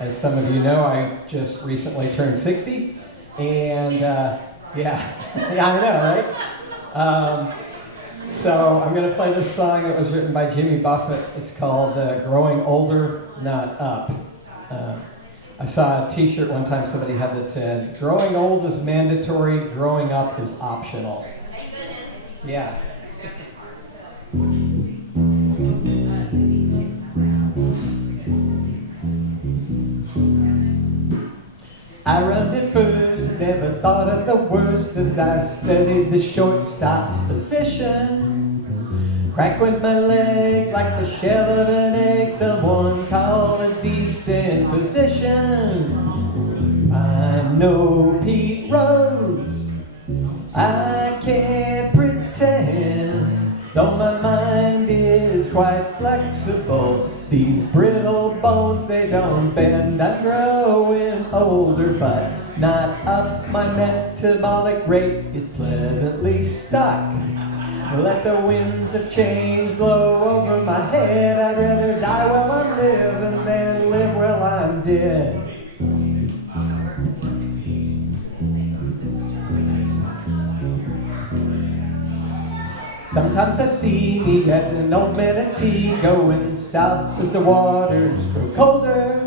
As some of you know, I just recently turned 60, and yeah, yeah, I know, right? So I'm going to play this song that was written by Jimmy Buffett. It's called Growing Older, Not Up. I saw a t-shirt one time somebody had that said, growing old is mandatory, growing up is optional. Thank goodness. Yeah. I run at first, never thought of the worst as I studied the shortstop's position. Crack with my leg like the shell of an egg, someone call a decent position. I'm no Pete Rose, I can't pretend, though my mind is quite flexible. These brittle bones, they don't bend. I'm growing older, but not up. My metabolic rate is pleasantly stuck. Let the winds of change blow over my head. I'd rather die while I'm living than live while I'm dead. Sometimes I see me as an old manatee going south as the waters grow colder.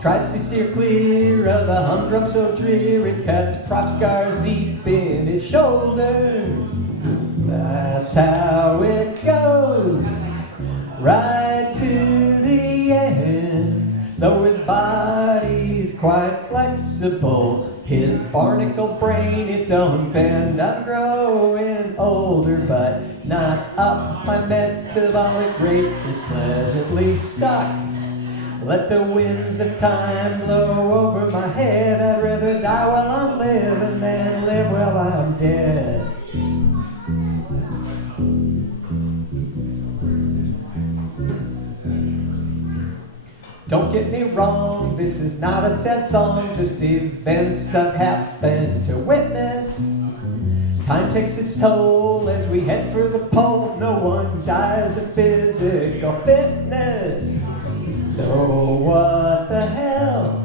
Tries to steer clear of the humdrum so dreary, cuts prop scars deep in his shoulder. That's how it goes, right to the end. Though his body's quite flexible, his barnacle brain, it don't bend. I'm growing older, but not up. My metabolic rate is pleasantly stuck. Let the winds of time blow over my head. I'd rather die while I'm living than live while I'm dead. Don't get me wrong, this is not a sad song, just events I've happened to witness. Time takes its toll as we head for the pole. No one dies of physical fitness. So what the hell?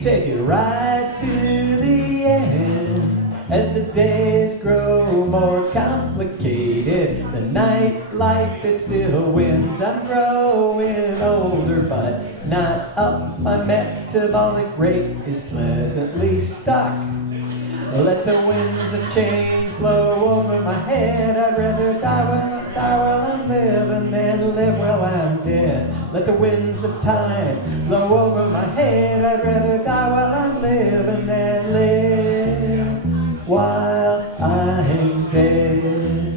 Take it right to the end. As the days grow more complicated, the night life, it still wins. I'm growing older, but not up. My metabolic rate is pleasantly stuck. Let the winds of change blow over my head. I'd rather die while I'm living than live while I'm dead. Let the winds of time blow over my head. I'd rather die while I'm living than live while I'm dead.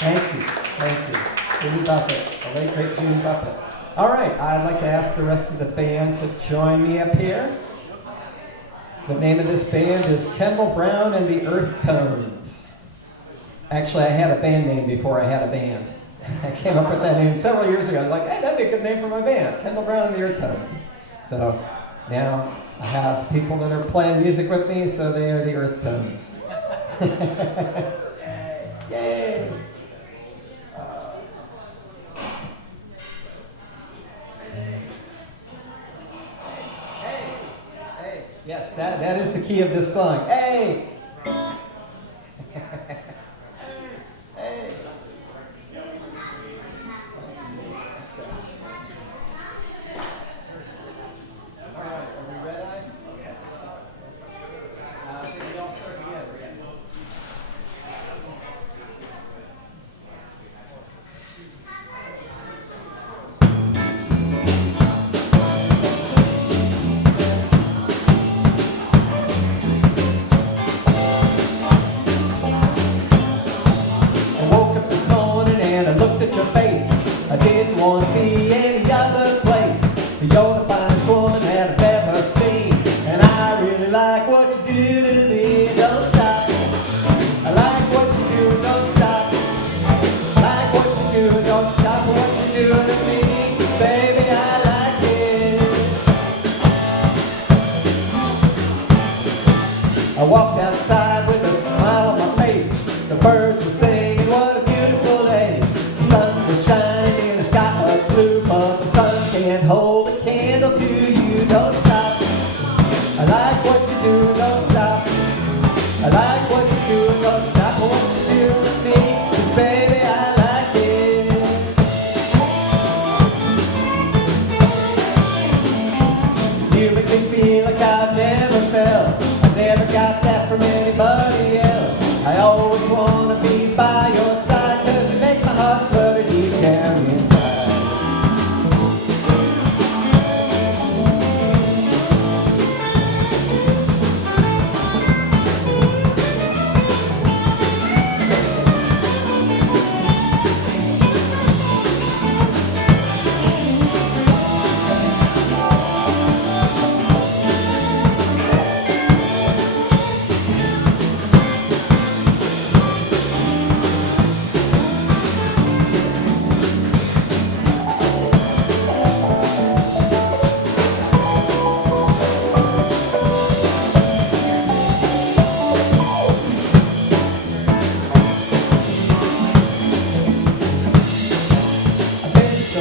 Thank you. Jimmy Buffett, the late great Jimmy Buffett. All right, I'd like to ask the rest of the band to join me up here. The name of this band is Kendall Brown and the Earth Tones. Actually, I had a band name before I had a band. I came up with that name several years ago. I was like, hey, that'd be a good name for my band, Kendall Brown and the Earth Tones. So now I have people that are playing music with me, so they are the Earth Tones. Yay! Hey! Yes, that is the key of this song. Hey! Hey! Want to be any other place. You're the finest woman that I've ever seen, and I really like what you do to me. Don't stop. I like what you do. Don't stop. I like what you do. Don't stop what you do to me, baby. I like it. I walked outside with a smile on my face. You make me feel like I've never felt. I never got that from anybody else. I always wanna be by your side, 'cause you make my heart flutter deep down inside.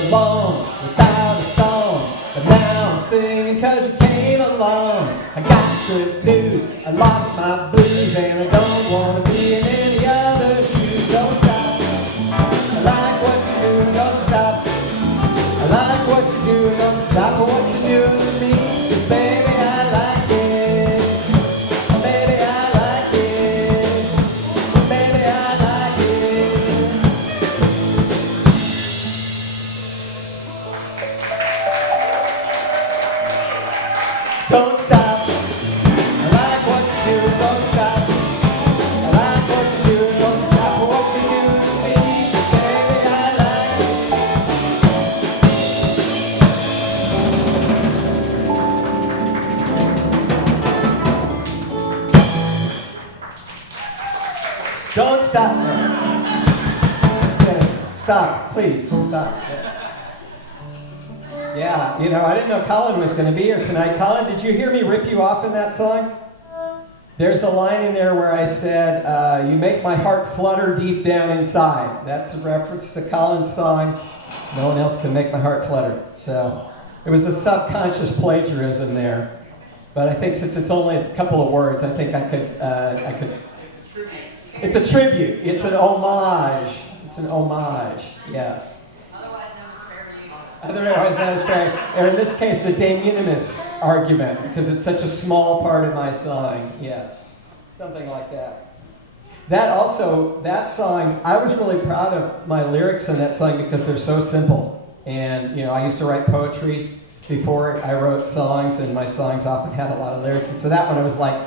Long without a song, but now I'm singing 'cause you came along. I got the blues, I lost my blues, and I don't wanna be in any other shoes. Don't stop, I like what you do, don't stop. I like what you do, don't stop what you're doing to me. 'Cause baby, I like it. Baby, I like it. Baby, I like it. Don't stop. I like what you do. Don't stop. I like what you do. Don't stop what you do to me. Baby, I like it. Don't stop. Stop, please. Stop. Yeah, you know, I didn't know Colin was going to be here tonight. Colin, did you hear me rip you off in that song? There's a line in there where I said, you make my heart flutter deep down inside. That's a reference to Colin's song, No One Else Can Make My Heart Flutter. So it was a subconscious plagiarism there. But I think since it's only a couple of words, I think I could. It's a tribute. It's an homage. It's an homage, yes. Otherwise known as fair use. Or in this case, the de minimis argument, because it's such a small part of my song. Yes, something like that. That song, I was really proud of my lyrics in that song because they're so simple. And, you know, I used to write poetry before I wrote songs, and my songs often had a lot of lyrics. And so that one I was like,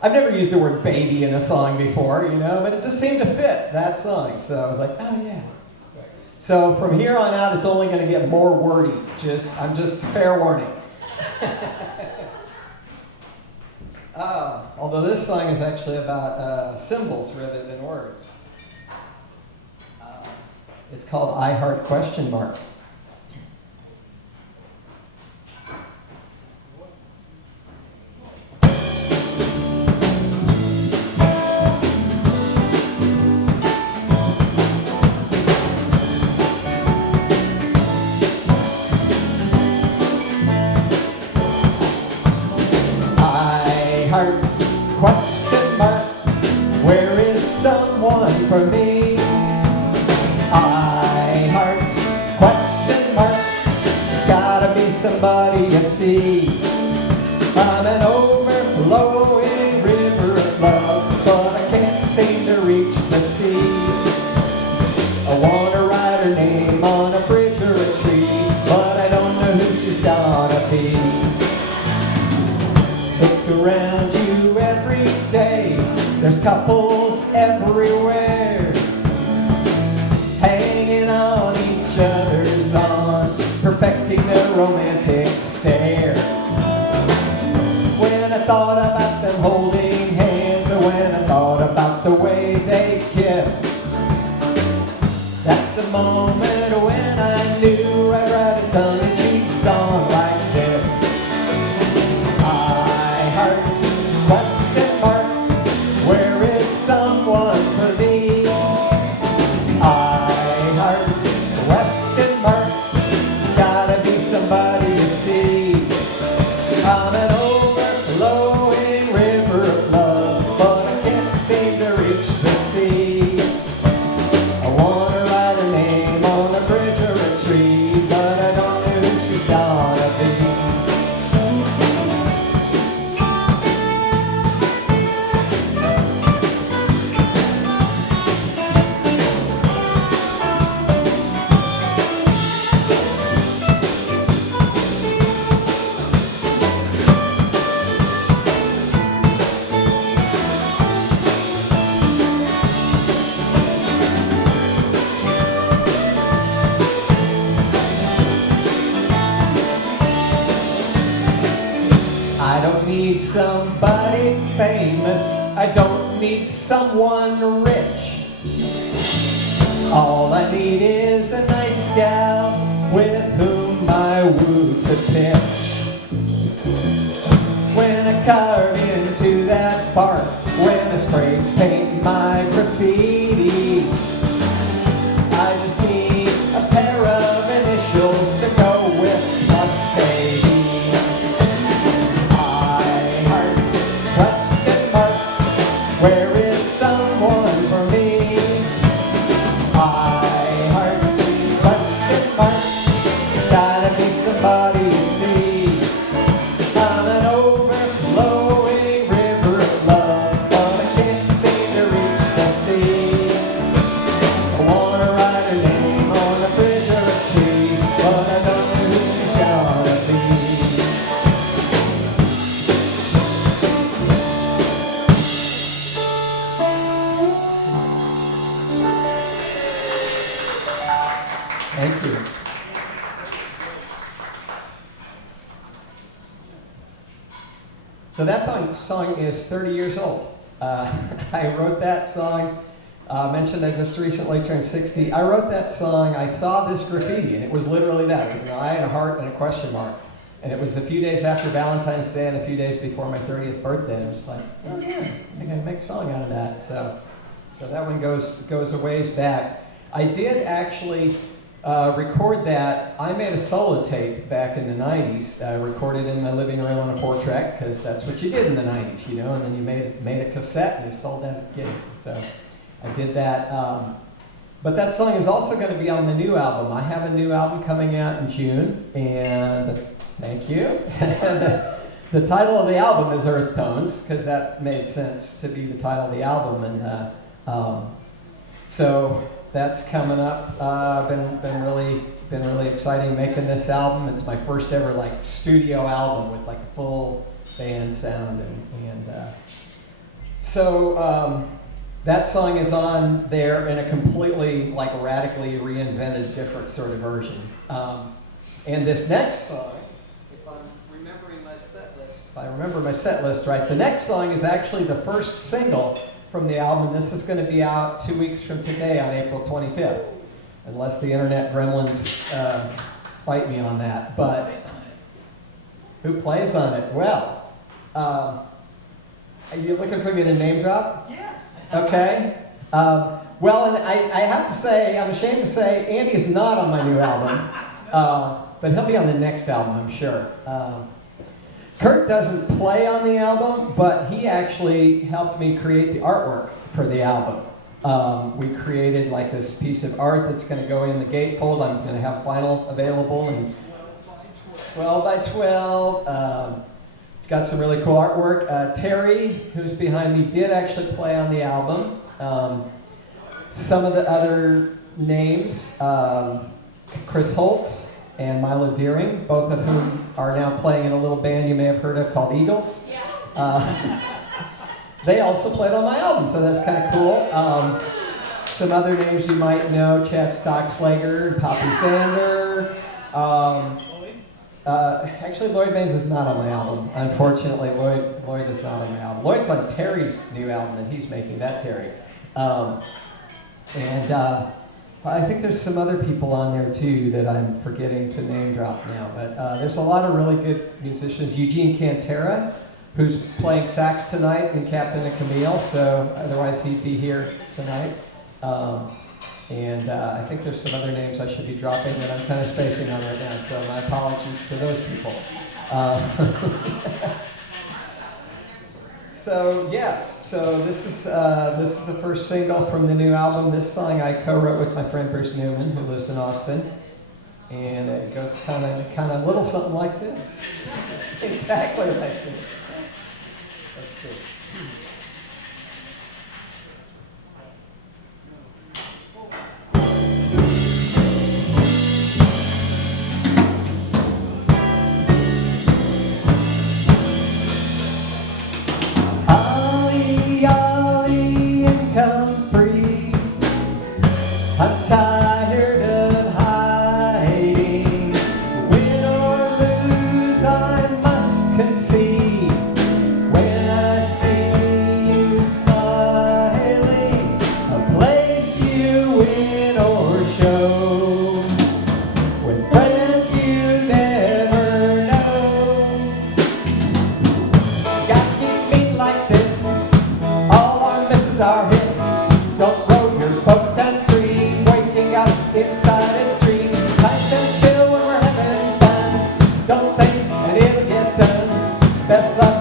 I've never used the word baby in a song before, you know, but it just seemed to fit that song. So I was like, oh yeah. So from here on out, it's only going to get more wordy. I'm just fair warning. Although this song is actually about symbols rather than words. It's called I Heart ? Where is someone for me? I heart ? Gotta be somebody to see. I'm an overflowing river of love, but I can't seem to reach the sea. I wanna write her name on a bridge or a tree, but I don't know who she's gonna be. Look around you every day, there's couples everywhere, hanging on each other's arms, perfecting their romantic stare. When I thought about them holding hands, or when I thought about the way they kissed, that's the moment when I knew I'd write a tongue-in-cheek song like this. I heart ? Where is someone for me? I heart ? Gotta be somebody to see. I'm an overflowing river I don't need somebody famous. I don't need someone rich. All I need is a nice gal with whom I woo to pitch. When I carve into that bark, when I spray paint my graffiti, I just need a pair of initials to go with us, baby. I heart question mark, where is someone for me? I heart question mark, gotta be somebody to see. I'm an overflowing river of love, but I can't seem to reach the sea. I wanna write her name on a bridge or a tree, but I don't know who she's gonna be. Thank you. So that song is 30 years old. I wrote that song, mentioned I just recently turned 60. I wrote that song, I saw this graffiti, and it was literally that. It was an eye and a heart and a question mark. And it was a few days after Valentine's Day and a few days before my 30th birthday. And I was like, oh yeah, I think I can make a song out of that. So that one goes a ways back. I did actually record that. I made a solo tape back in the 90s. I recorded in my living room on a 4-track, because that's what you did in the 90s, you know, and then you made a cassette and you sold that at gigs. So I did that. But that song is also going to be on the new album. I have a new album coming out in June, and thank you. The title of the album is Earth Tones, because that made sense to be the title of the album. And so that's coming up. Been really exciting making this album. It's my first ever like studio album with like a full band sound, and so that song is on there in a completely like radically reinvented different sort of version. And this next song, if I remember my set list right, the next song is actually the first single from the album. This is going to be out 2 weeks from today on April 25th, unless the internet gremlins fight me on that. But who plays on it? Well, are you looking for me to name drop? Yes. Okay. Well, and I have to say, I'm ashamed to say, Andy is not on my new album, but he'll be on the next album, I'm sure. Kurt doesn't play on the album, but he actually helped me create the artwork for the album. We created like this piece of art that's going to go in the gatefold. I'm going to have vinyl available in 12 by 12. It's got some really cool artwork. Terry, who's behind me, did actually play on the album. Some of the other names, Chris Holt and Milo Deering, both of whom are now playing in a little band you may have heard of called Eagles. They also played on my album, so that's kind of cool. Some other names you might know, Chad Stockslager and Poppy Sander. Actually, Lloyd Mays is not on my album. Unfortunately, Lloyd is not on my album. Lloyd's on Terry's new album that he's making, that Terry. I think there's some other people on there too that I'm forgetting to name drop now, but there's a lot of really good musicians. Eugene Cantera, who's playing sax tonight in Captain and Camille, so otherwise he'd be here tonight. I think there's some other names I should be dropping that I'm kind of spacing on right now, so my apologies to those people. So this is the first single from the new album. This song I co-wrote with my friend Pearce Newman, who lives in Austin, and it goes kind of little something like this. Exactly like this. Let's see. Come free. I'm tired of hiding. Win or lose, I must concede.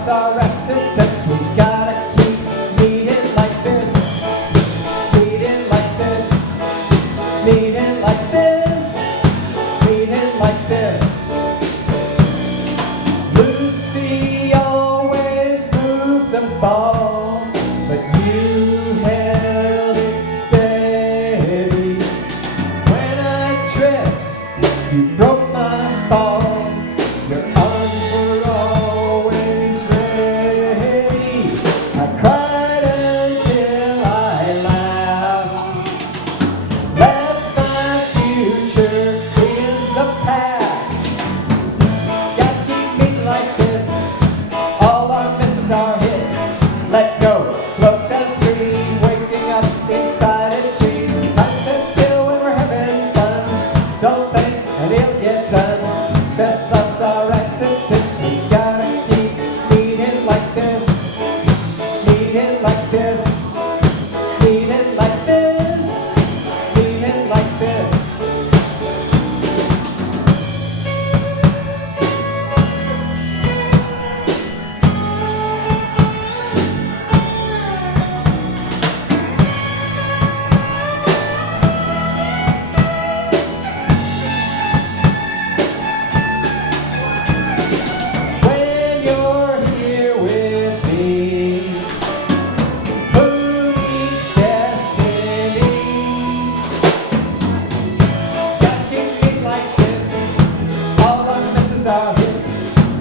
starts our accidents. We gotta keep meeting like this, meeting like this, meeting like this, meeting like this. Lucy always moved the ball, but you held it steady. When I tripped, you broke my fall. Your arms were always ready. I cried until I laughed. Left my future in the past. Gotta keep me like this. All our misses are hits. Let go, float downstream, waking up inside a dream. Time stands still when we're having fun. Don't think and it'll get done. Best loves are accidents. We gotta keep meeting like this, meeting like this, meeting like this, meeting like this. When you're here with me, who needs destiny? Gotta keep me like this. All our misses are hits.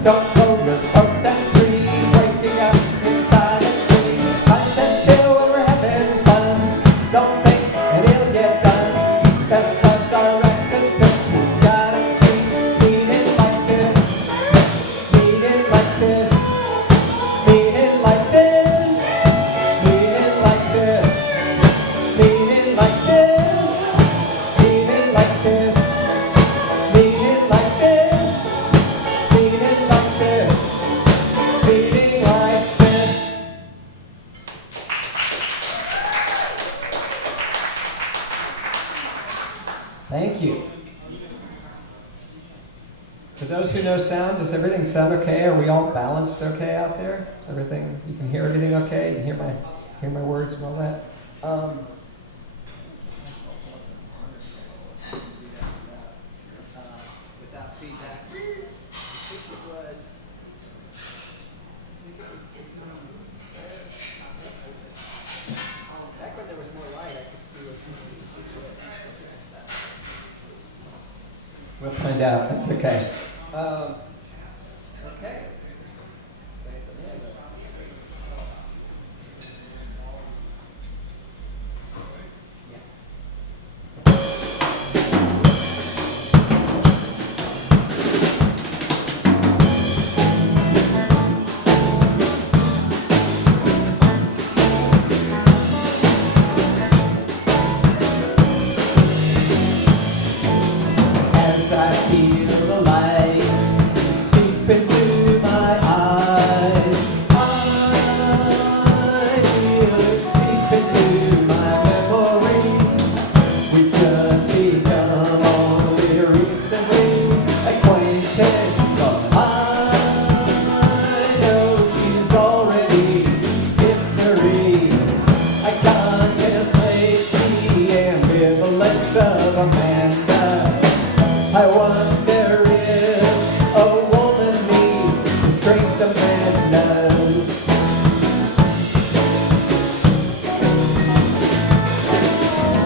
Don't go your hope that tree, waking up inside a dream. Time stands still when we're having fun. Don't think and it'll get done. Best loves are accidents. We gotta keep meeting like this, meeting like this, meeting like this, meeting like this, meeting like this, meeting like this, meeting like this, meeting like this, meeting like this. Thank you. For those who know sound, does everything sound okay? Are we all balanced okay out there? Everything, you can hear everything okay? You can hear my words and all that? Without feedback. I think it was back when there was more light, I could see what that's that. We'll find out. That's okay. Okay. Thanks, Amanda. As I feel the light seep into my eyes, I feel it seep into my memory. We've just become only recently acquainted, but I know she's already history. I contemplate the ambivalence of Amanda. I wonder if a woman needs the strength Amanda's.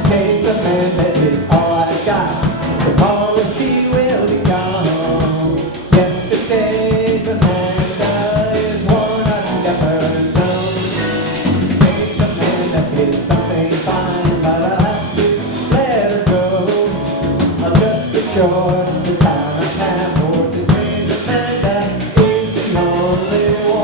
Today's Amanda is all I've got. Tomorrow she will be gone. Yesterday's Amanda is one I've never known. Today's Amanda is something fine, but I have to let her go. I'll just enjoy the time I have for today's Amanda is the only one.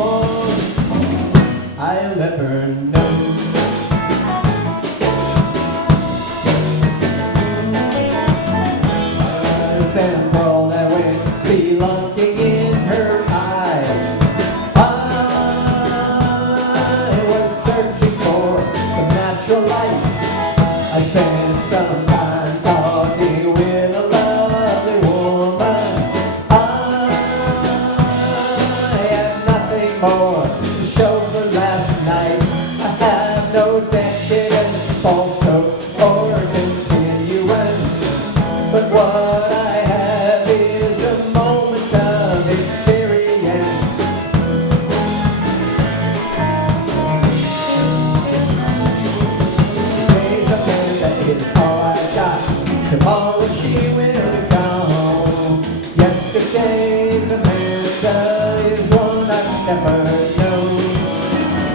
anymore. The show for last night. I have no decadence, false hope, or continuance. But what I have is a moment of experience. Today's Amanda is all I got. Tomorrow she will be gone. Yesterday's Amanda is one I've never known.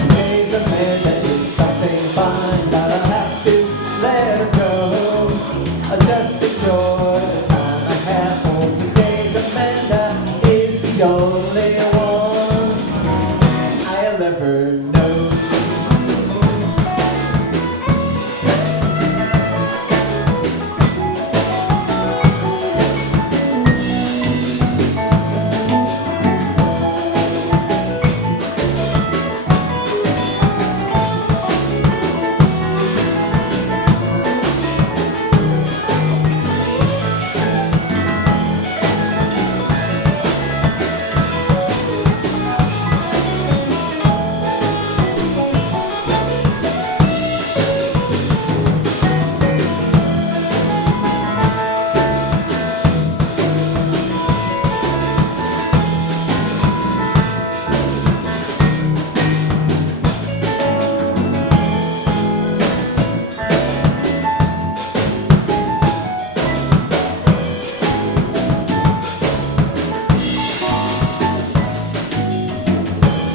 Today's Amanda is something fine, but I'll have to let her go. I just enjoy the time I have for today's Amanda is the only one I'll ever know.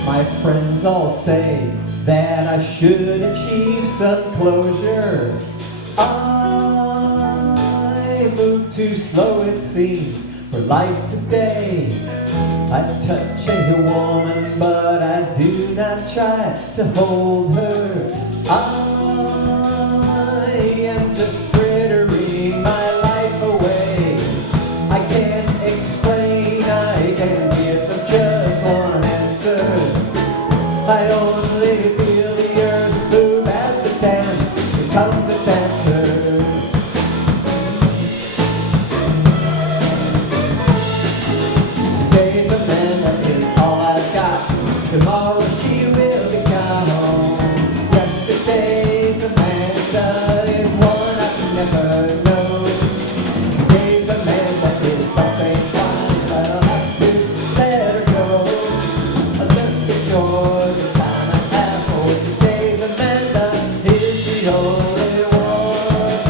My friends all say that I should achieve some closure. I move too slow, it seems, for life today. I touch a woman, but I do not try to hold her. I am just frittering my life away. I can't explain, I can't give them just one answer. I only feel the earth move as the dance becomes a dancer. Today's Amanda is all I've got. Tomorrow she will be gone. Yesterday's Amanda is one I've never known. Today's Amanda is something fine, but I'll have to let her go. I'll just enjoy the time I have for today's Amanda is the only one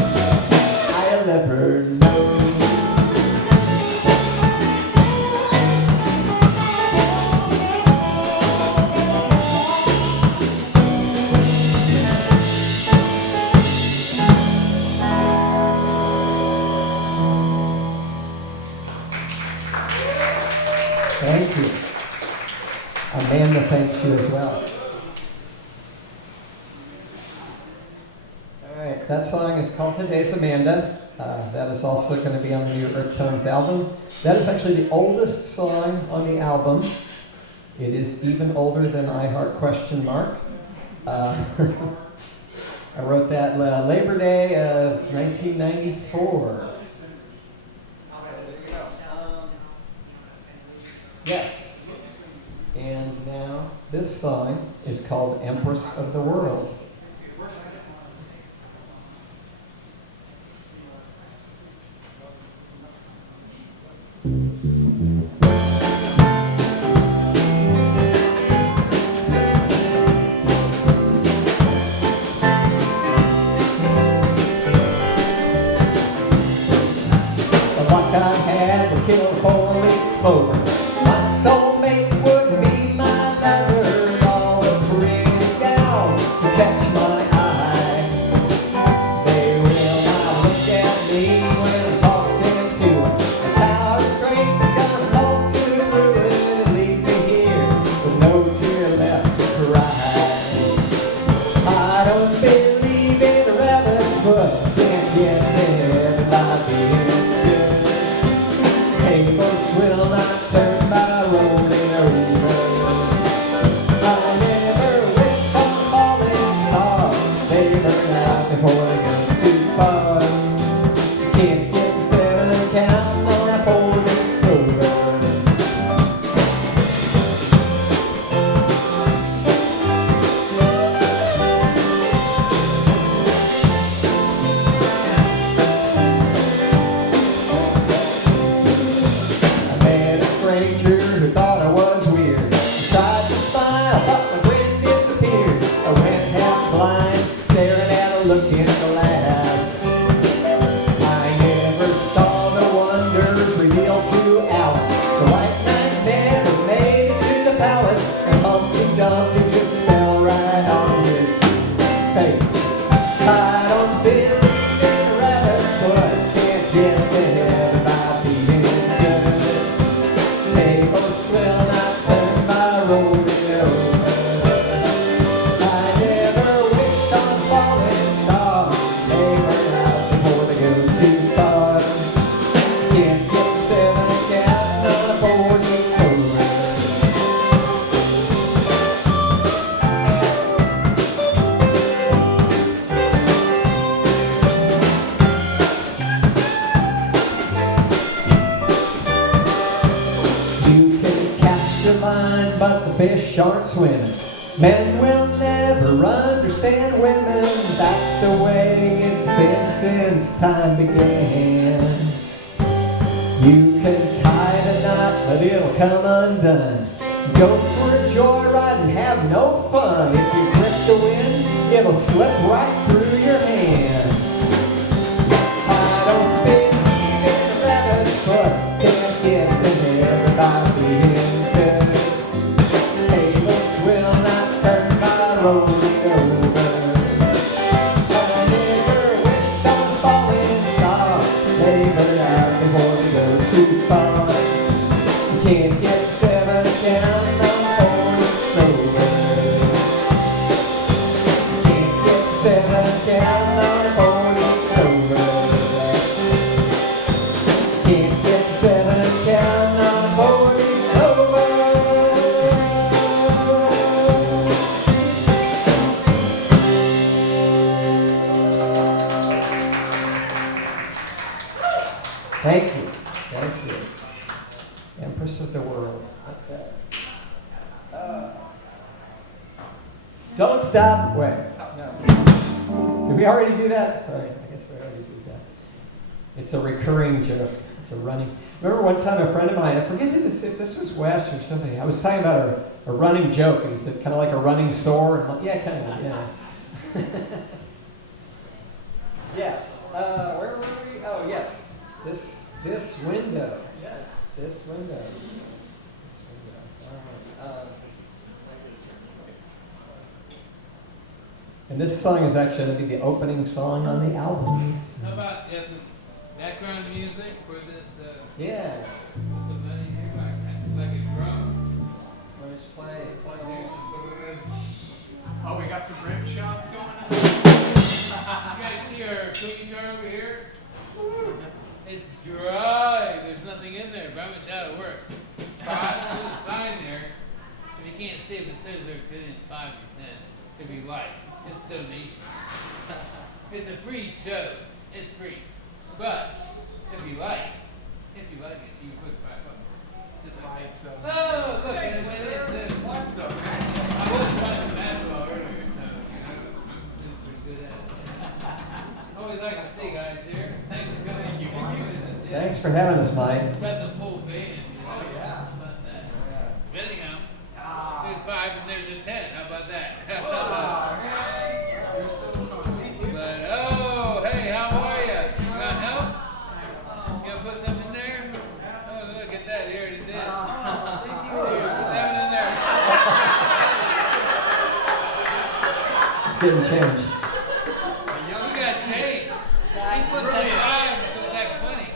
I'll ever know. Thank you. Amanda thanks you as well. All right, that song is called Today's Amanda. That is also going to be on the new Earth Tones album. That is actually the oldest song on the album. It is even older than I Heart ? I wrote that Labor Day of 1994. Yes. And now this song is called Empress of the World. The luck I had to kill 4 weeks before. My soulmate would be my lover. All the pretty gals would catch my eye. They will not look at me when I'm talking to them. The power of strength is gonna hold to ruin and leave me here with no tear left to cry. I don't believe in a rabbit's foot. Can't get there by being good. Hey, folks will not And Humpty Dumpty just fell right on his face. I don't feel in a rabbit's foot, can't get to heaven by being good. Tables will not turn my road over. I never wished on falling stars, they burn out before they go too far. Can't get 7 again, none of 40 over. You can catch the line, but the fish aren't swimming. Men will never understand women. That's the way it's been since time began. You can tie the knot, but it'll come undone. Go for a joyride and have no fun. If you grip the wind, it'll slip right through your hand. I don't believe in a rabbit's foot, can't get to heaven by being good. Tables will not turn my road over. I never wished on falling stars, they burn out before they go too far. You can't get 7 again, I'm 40 over. Can't get 7 again, I'm 40 over. Can't get 7 again, I'm 40 over. Thank you. Thank you. Empress of the world. Okay. Don't stop. Wait. No. Did we already do that? Sorry, I guess we already did that. It's a recurring joke. It's a running. Remember one time a friend of mine, I forget who this, if this was Wes or something, I was talking about a running joke, and he said kind of like a running sword. I'm like, yeah, kind of, yeah. Yes. Where were we? Oh, yes. This window. Yes, this window. All right. And this song is actually going to be the opening song on the album. How about some background music for this? Yes. The money here, like a drum. Let's play. Oh, we got some rim shots going on. You guys see our cookie jar over here? It's dry. There's nothing in there. But I'm gonna show how it works. I put a sign there. If you can't see it, it says they're putting 5 or 10. It'd be light. It's donation. It's a free show. It's free. But if you like it, you can put it back up. Oh, look, it went into. What's the I was watching basketball earlier, so I'm doing pretty good at it. Always like to see guys here. Thanks for coming. Thank you. Thanks for having us, Mike. Got the full band. You know? Oh, yeah. How about that? But anyhow, there's 5 and there's a 10. How about that? But oh, hey, how are you? You got help? You gonna put something in there? Oh, look at that. He already did. Here, put that one in there. Getting changed. You got change. He put that 5 and put that 20.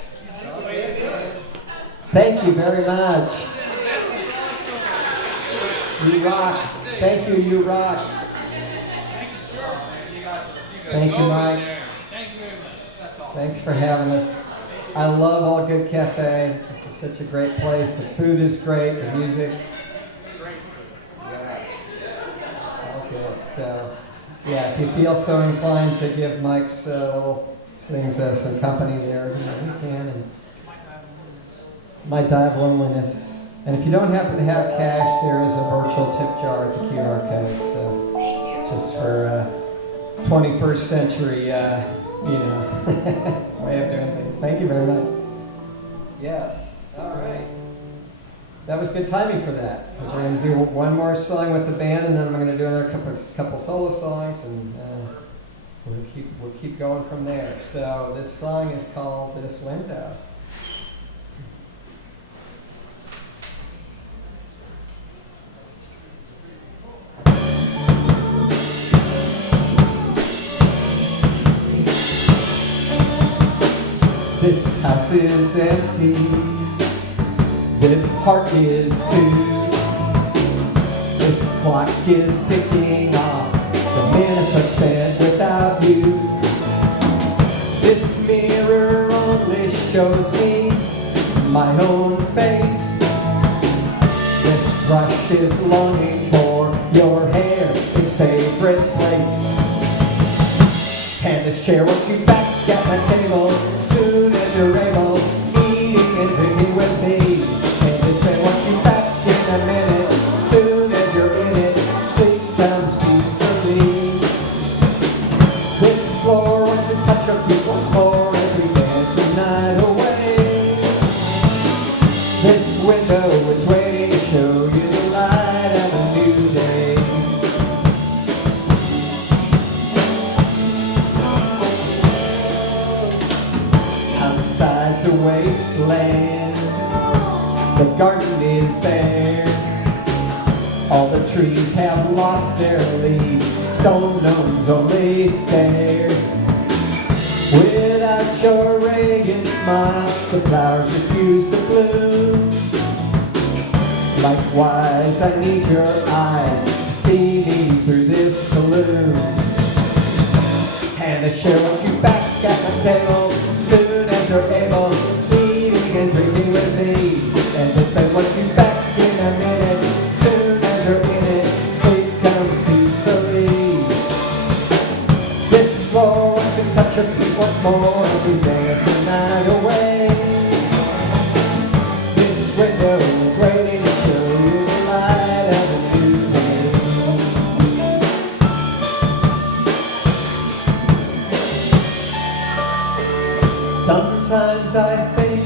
That's the way it is. Thank you very much. You rock. Thank you, you rock. Thank you, Mike. Thank you very much. Thanks for having us. I love AllGood Cafe. It's such a great place. The food is great. The music. Yeah. All good. So, yeah, if you feel so inclined to give Mike's little things some company there, you can. And might die of loneliness. And if you don't happen to have cash, there is a virtual tip jar at the QR code. So, just for 21st century, way of doing things. Thank you very much. Yes. All right. That was good timing for that. Because we're going to do one more song with the band, and then I'm going to do another couple solo songs, and we'll keep going from there. So this song is called "This Window." house is empty. This heart is too. This clock is ticking off. The minutes are spent without you. This mirror only shows me my own face. This brush is longing for your hair, its favorite place. And this chair wants you back at my table, soon as you're able, eating and drinking with me. And this chair wants you back in a minute, soon as you're in it, sleep comes peacefully. This floor wants to touch a people's floor as we dance the night away. This window is waiting to show you the light of a new day. Outside's a wasteland, the garden is bare. All the trees have lost their leaves, stone gnomes only stare. Without your radiant smile, the flowers refuse to bloom. Likewise, I need your eyes to see me through this saloon. And the share wants you back at my table, soon as you're able, eating and drinking with me. And this bed wants you back in a minute, soon as you're in it, sleep comes peacefully. This floor wants to touch your feet once more as we dance the night away. This window is waiting to show you the light of a new day. Sometimes I think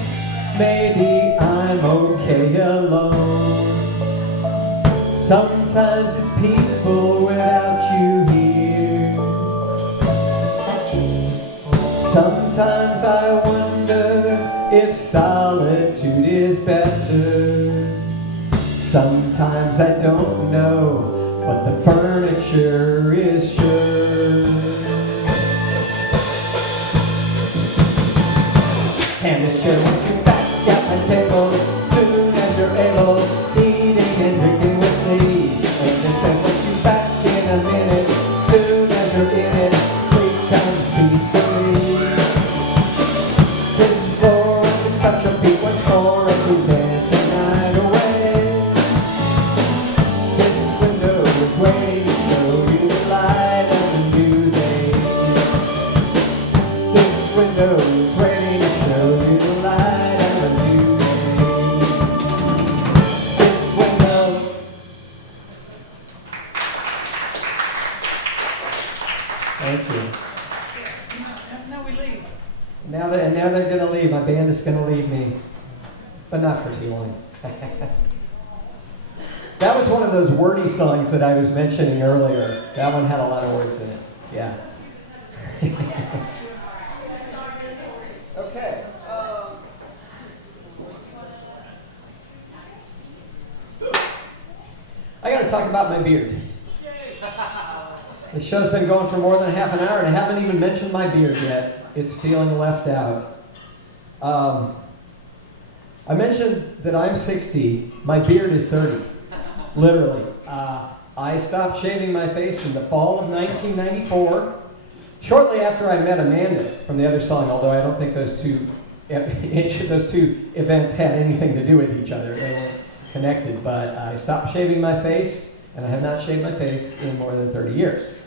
maybe I'm okay alone. Sometimes it's peaceful without you here. Sometimes I wonder if solitude is better. Sometimes I don't know, but the furniture is sure. And this chair wants you back at my table, soon as you're able, eating and drinking with me. And this bed wants you back in a minute, soon as you're in it, sleep comes peacefully. This floor wants to touch your feet once more as we dance the night away. This window is waiting to show you the light of a new day. This window is waiting to show you the light of a new day. This window. Thank you. Now we leave. Now they're gonna leave. My band is gonna leave me, but not for too long. That was one of those wordy songs that I was mentioning earlier. That one had a lot of words in it. Yeah. Okay. I got to talk about my beard. The show's been going for more than half an hour, and I haven't even mentioned my beard yet. It's feeling left out. I mentioned that I'm 60. My beard is 30. Literally. I stopped shaving my face in the fall of 1994, shortly after I met Amanda from the other song, although I don't think those two events had anything to do with each other. They were connected, but I stopped shaving my face, and I have not shaved my face in more than 30 years.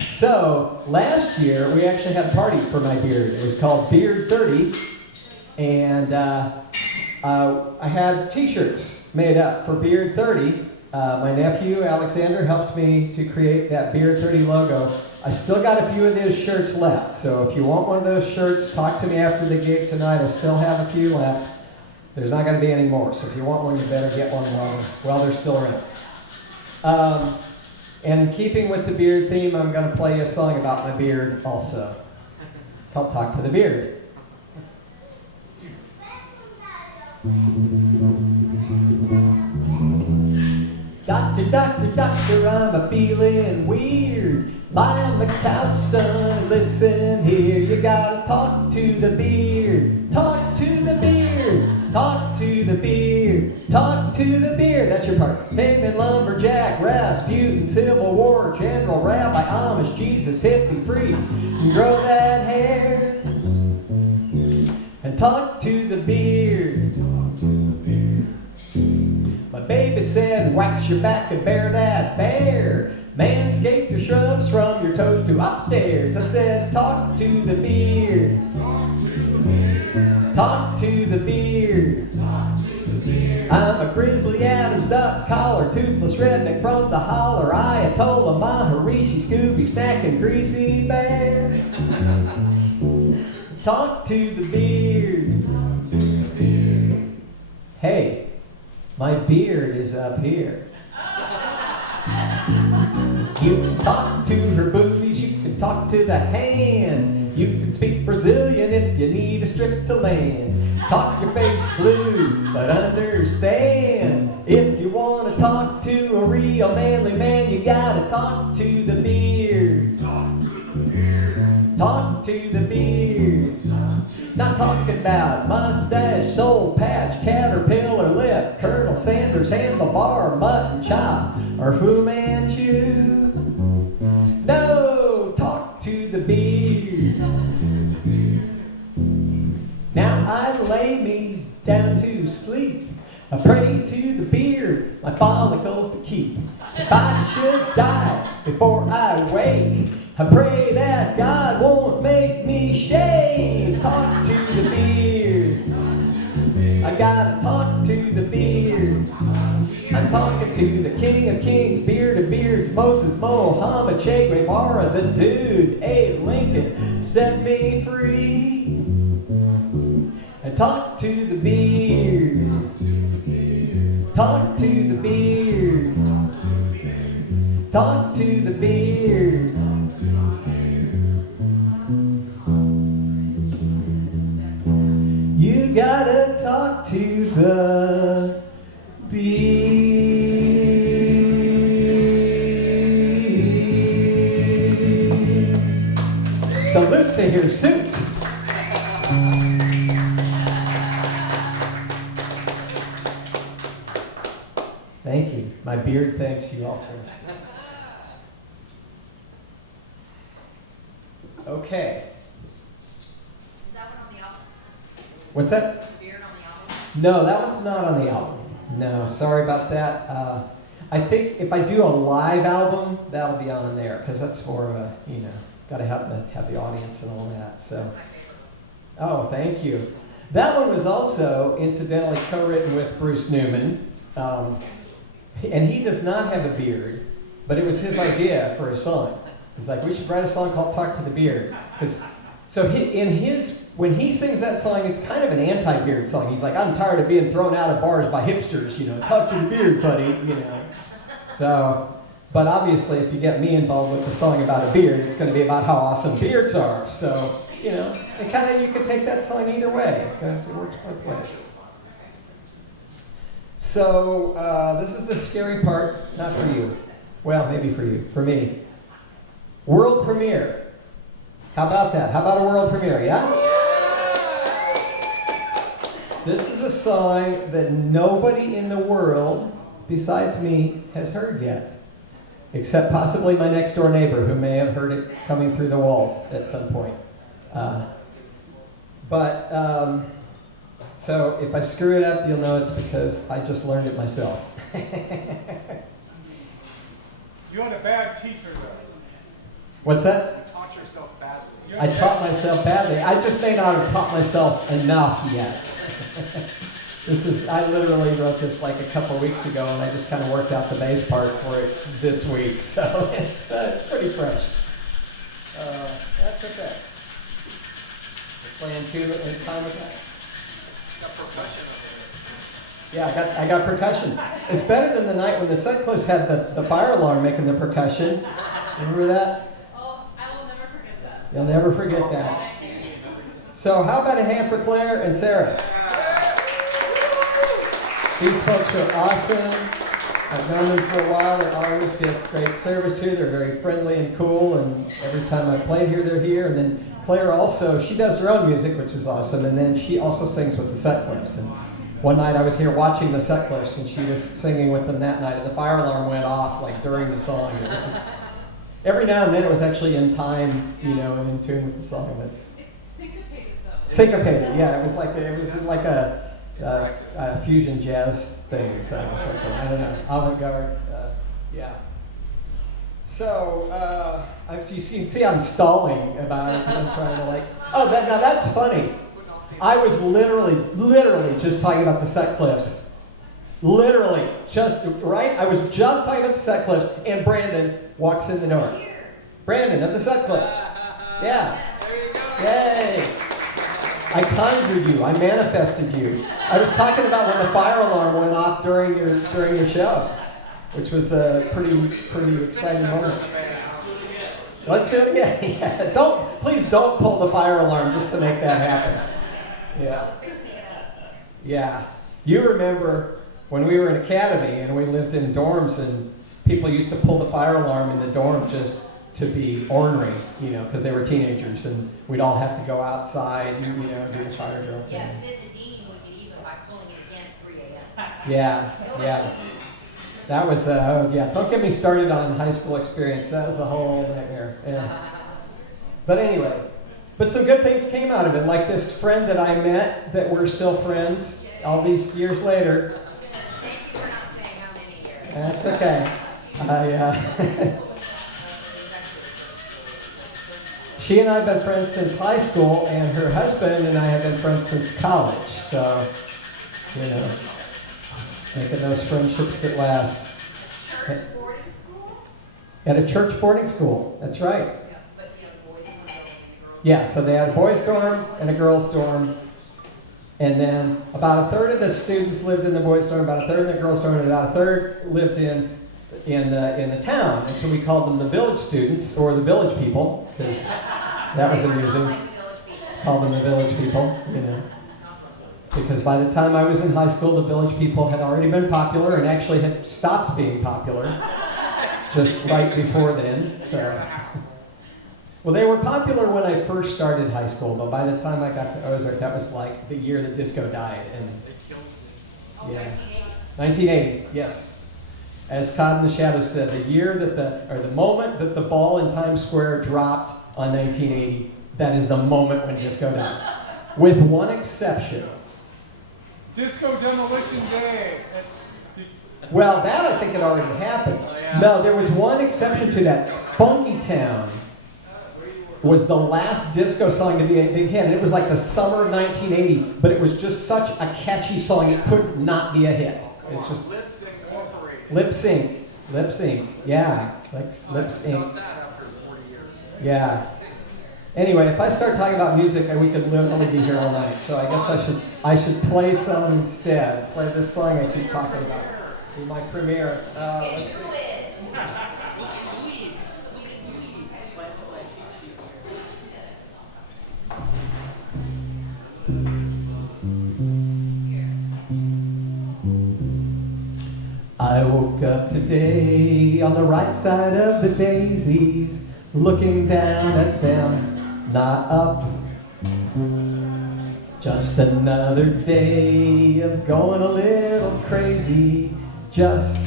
So, last year, we actually had a party for my beard. It was called Beard 30, and I had t-shirts made up for Beard 30. My nephew, Alexander, helped me to create that Beard 30 logo. I still got a few of those shirts left, so if you want one of those shirts, talk to me after the gig tonight. I still have a few left. There's not going to be any more, so if you want one, you better get one while they're still around. And in keeping with the beard theme, I'm going to play you a song about my beard also. Called Talk to the Beard. Doctor, doctor, doctor, I'm a-feeling weird. Lie on the couch, son, listen here. You gotta talk to the beard. Talk the beard, talk to the beard, that's your part. Pigman, lumberjack, Rasputin, Civil War, General, Rabbi, Amish, Jesus, hippie, free. Grow that hair and talk to the beard. My baby said, wax your back and bear that bear. Manscape your shrubs from your toes to upstairs. I said, talk to the beard. Talk to the beard. I'm a Grizzly Adams duck collar, toothless redneck from the holler. Ayatollah, Maharishi, Scooby, Snack, and Greasy Bear. Talk to the beard. Hey, my beard is up here. You can talk to her boobies, you can talk to the hand. You can speak Brazilian if you need a strip to land. Talk your face blue, but understand. If you want to talk to a real manly man, you gotta talk to the beard. Talk to the beard. Not talking about mustache, soul patch, caterpillar lip, Colonel Sanders, handlebar, mutton chop, or Fu Manchu. No, talk to the beard. Now I lay me down to sleep. I pray to the beard, my follicles to keep. If I should die before I wake, I pray that God won't make me shave. Talk to the beard. I gotta talk to the beard. I'm talking to the king of kings, beard of beards, Moses, Mohammed, Che Guevara, the dude, Abe Lincoln, set me free. And talk to the beard. Talk to the beard. Talk to the beard. You gotta talk to the beard. Salute the hirsute. Thank you. My beard thanks you also. Okay. Is that one on the album? What's that? The beard on the album? No, that one's not on the album. No, sorry about that. I think if I do a live album, that'll be on there because that's more of a, got to have the audience and all that. So. That's my favorite. Oh, thank you. That one was also incidentally co-written with Bruce Newman, and he does not have a beard, but it was his idea for a song. He's like, we should write a song called "Talk to the Beard," when he sings that song, it's kind of an anti-beard song. He's like, I'm tired of being thrown out of bars by hipsters, talk to the beard, buddy, So, but obviously, if you get me involved with a song about a beard, it's going to be about how awesome beards are. So, it kind of, you could take that song either way because it works both ways. So, this is the scary part, not for you. Well, maybe for you, for me. World premiere. How about that? How about a world premiere, yeah? This is a song that nobody in the world besides me has heard yet, except possibly my next door neighbor who may have heard it coming through the walls at some point. So if I screw it up, you'll know it's because I just learned it myself. You had a bad teacher, though. What's that? You taught yourself badly. I taught myself badly. I just may not have taught myself enough yet. I literally wrote this like a couple weeks ago, and I just kind of worked out the bass part for it this week, so it's pretty fresh. That's okay. We're playing two at a time with that. Got percussion up Yeah, I got percussion. It's better than the night when the Sutcliffes had the fire alarm making the percussion. Remember that? Oh, I will never forget that. You'll never forget that. So how about a hand for Claire and Sarah? These folks are awesome. I've known them for a while. They always give great service here. They're very friendly and cool, and every time I play here, they're here. And then Claire also, she does her own music, which is awesome, and then she also sings with the Sutcliffes. And one night I was here watching the set clips, and she was singing with them that night, and the fire alarm went off like during the song. And this is, every now and then it was actually in time, and in tune with the song. But It's syncopated though. syncopated, yeah. It was like a fusion jazz thing. So I don't know, avant-garde, yeah. So you can see I'm stalling about it because I'm trying to now that's funny. I was literally just talking about the set clips. Literally, right? I was just talking about the set clips, and Brandon walks in the door. Brandon of the set clips. Yeah. There you go. Yay. I conjured you. I manifested you. I was talking about when the fire alarm went off during your show, which was a pretty exciting moment. Let's do it again. Yeah. Please don't pull the fire alarm just to make that happen. Yeah. Yeah. You remember when we were in academy and we lived in dorms, and people used to pull the fire alarm in the dorm just to be ornery, because they were teenagers, and we'd all have to go outside, do the fire drill thing. Yeah, but then the dean would get even by pulling it again at 3 a.m. Yeah. That was, don't get me started on high school experience. That was a whole nightmare. Yeah. But anyway, some good things came out of it, like this friend that I met that we're still friends all these years later. Thank you for not saying how many years. That's okay. She and I have been friends since high school, and her husband and I have been friends since college. So, making those friendships that last. Church boarding school? At a church boarding school, that's right. Yeah, but boys in one building and girls. Yeah, so they had a boys' dorm and a girls' dorm. And then about a third of the students lived in the boys' dorm, about a third in the girls' dorm, and about a third lived in the town. And so we called them the village students, or the village people, because that was They were not amusing. like the village people. Call them the village people, Because by the time I was in high school, the village people had already been popular and actually had stopped being popular just right before then. So, well, they were popular when I first started high school, but by the time I got to Ozark, that was like the year that disco died. And Oh, yeah, 1980. 1980, yes. As Todd in the Shadows said, the moment that the ball in Times Square dropped on 1980, that is the moment when disco died. With one exception. Disco Demolition Day. Well, that I think had already happened. Oh, yeah. No, there was one exception to that. Funky Town was the last disco song to be a big hit, and it was like the summer of 1980, but it was just such a catchy song, it could not be a hit. It's just Lip Sync Incorporated. lip sync, yeah, like lip sync, that after 40 years. yeah. Anyway, if I start talking about music, we could literally be here all night. So I guess I should play some instead. Play this song I keep talking about. Do my premiere. Let's see. Do it. I woke up today on the right side of the daisies, looking down at them, not up. Just another day of going a little crazy, just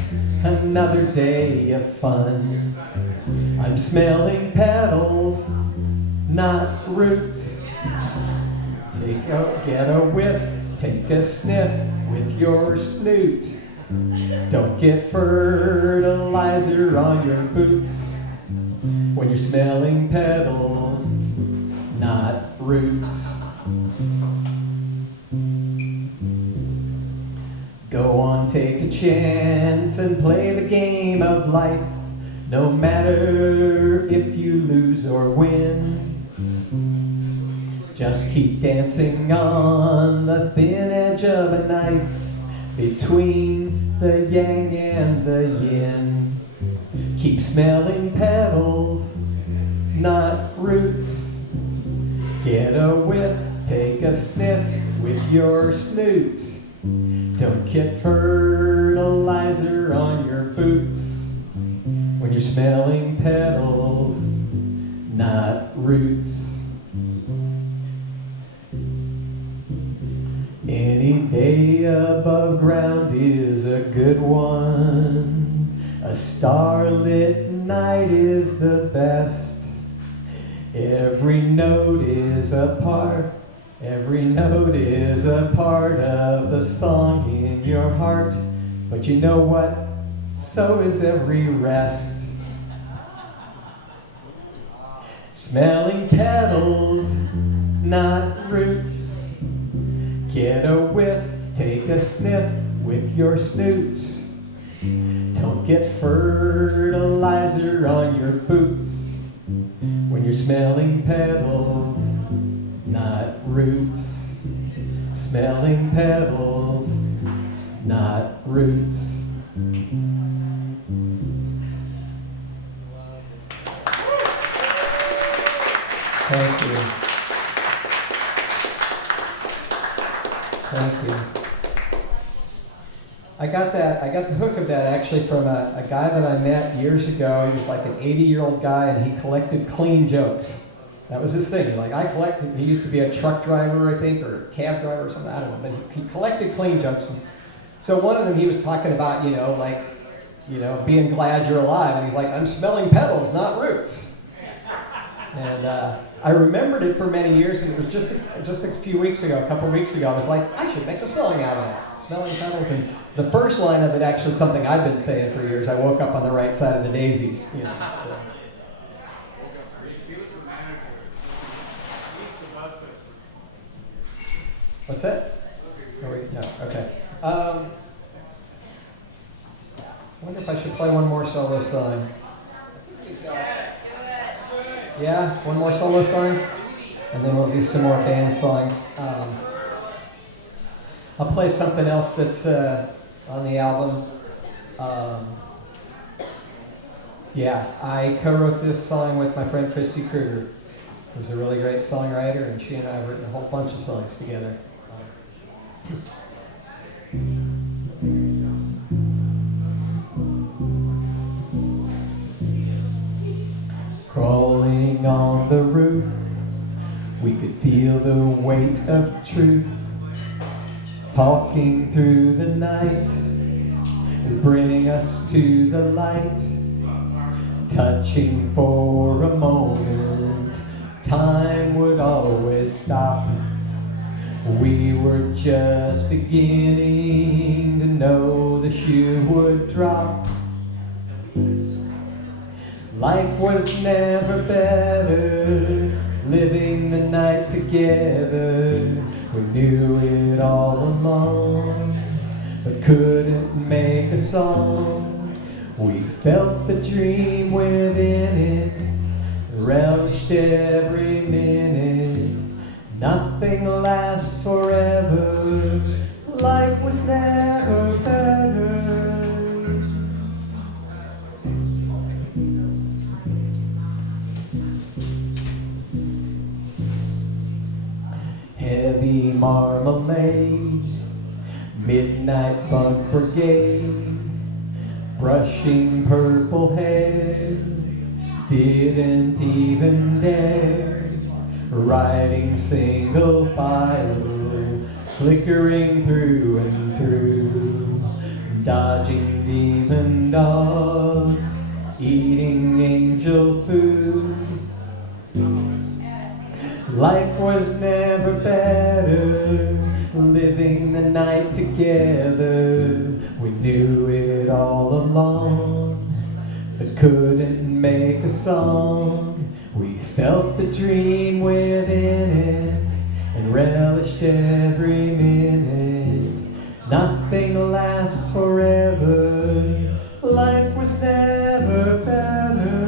another day of fun. I'm smelling petals, not roots. Get a whiff, take a sniff with your snoot. Don't get fertilizer on your boots when you're smelling petals, not roots. Go on, take a chance and play the game of life, no matter if you lose or win. Just keep dancing on the thin edge of a knife between the yang and the yin. Keep smelling petals, not roots. Get a whiff, take a sniff with your snoot. Don't get fertilizer on your boots when you're smelling petals, not roots. Any day above ground is a good one. A starlit night is the best. Every note is a part of the song in your heart. But you know what? So is every rest. Smelling petals, not roots. Get a whiff, take a sniff with your snoots. Don't get fertilizer on your boots when you're smelling petals, not roots. Smelling petals, not roots. Thank you. Thank you. I got the hook of that actually from a guy that I met years ago. He was like an 80-year-old guy, and he collected clean jokes. That was his thing. He used to be a truck driver, I think, or a cab driver or something, I don't know. But he collected clean jokes. And so one of them he was talking about, being glad you're alive. And he's like, I'm smelling petals, not roots. And I remembered it for many years, and it was just a few weeks ago, a couple weeks ago, I was like, I should make a song out of it. Smelling petals. And the first line of it actually is something I've been saying for years. I woke up on the right side of the daisies. So. What's that? No, okay. I wonder if I should play one more solo song. Yeah, one more solo song, and then we'll do some more band songs. I'll play something else that's on the album. I co-wrote this song with my friend Christy Kruger, who's a really great songwriter, and she and I have written a whole bunch of songs together. Crawling on the roof, we could feel the weight of truth. Talking through the night, bringing us to the light. Touching for a moment, time would always stop. We were just beginning to know the shoe would drop. Life was never better, living the night together. We knew it all along, but couldn't make a song. We felt the dream within it, relished every minute. Nothing lasts forever, life was never better. Heavy marmalade, midnight bug brigade, brushing purple hair, didn't even dare, riding single file, flickering through and through, dodging demon dogs, eating angel food. Life was never better, living the night together. We knew it all along, but couldn't make a song. We felt the dream within it, and relished every minute. Nothing lasts forever, life was never better.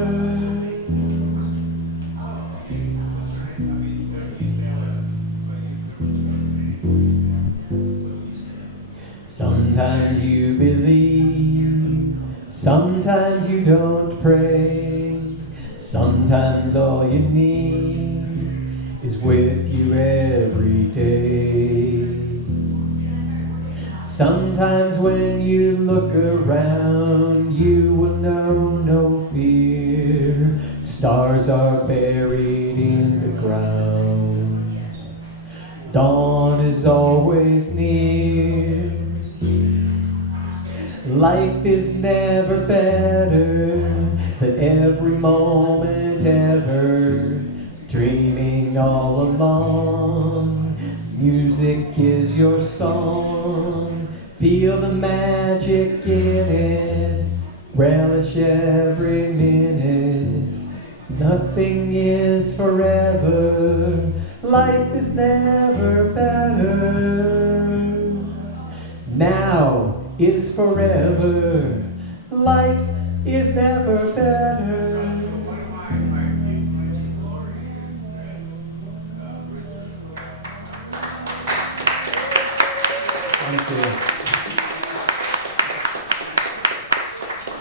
Sometimes you believe, sometimes you don't pray. Sometimes all you need is with you every day. Sometimes when you look around, you will know no fear. Stars are buried in the ground. Dawn is always near. Life is never better than every moment ever, dreaming all along. Music is your song, feel the magic in it, relish every minute. Nothing is forever, life is never better. Now is forever, life is never better. Thank you.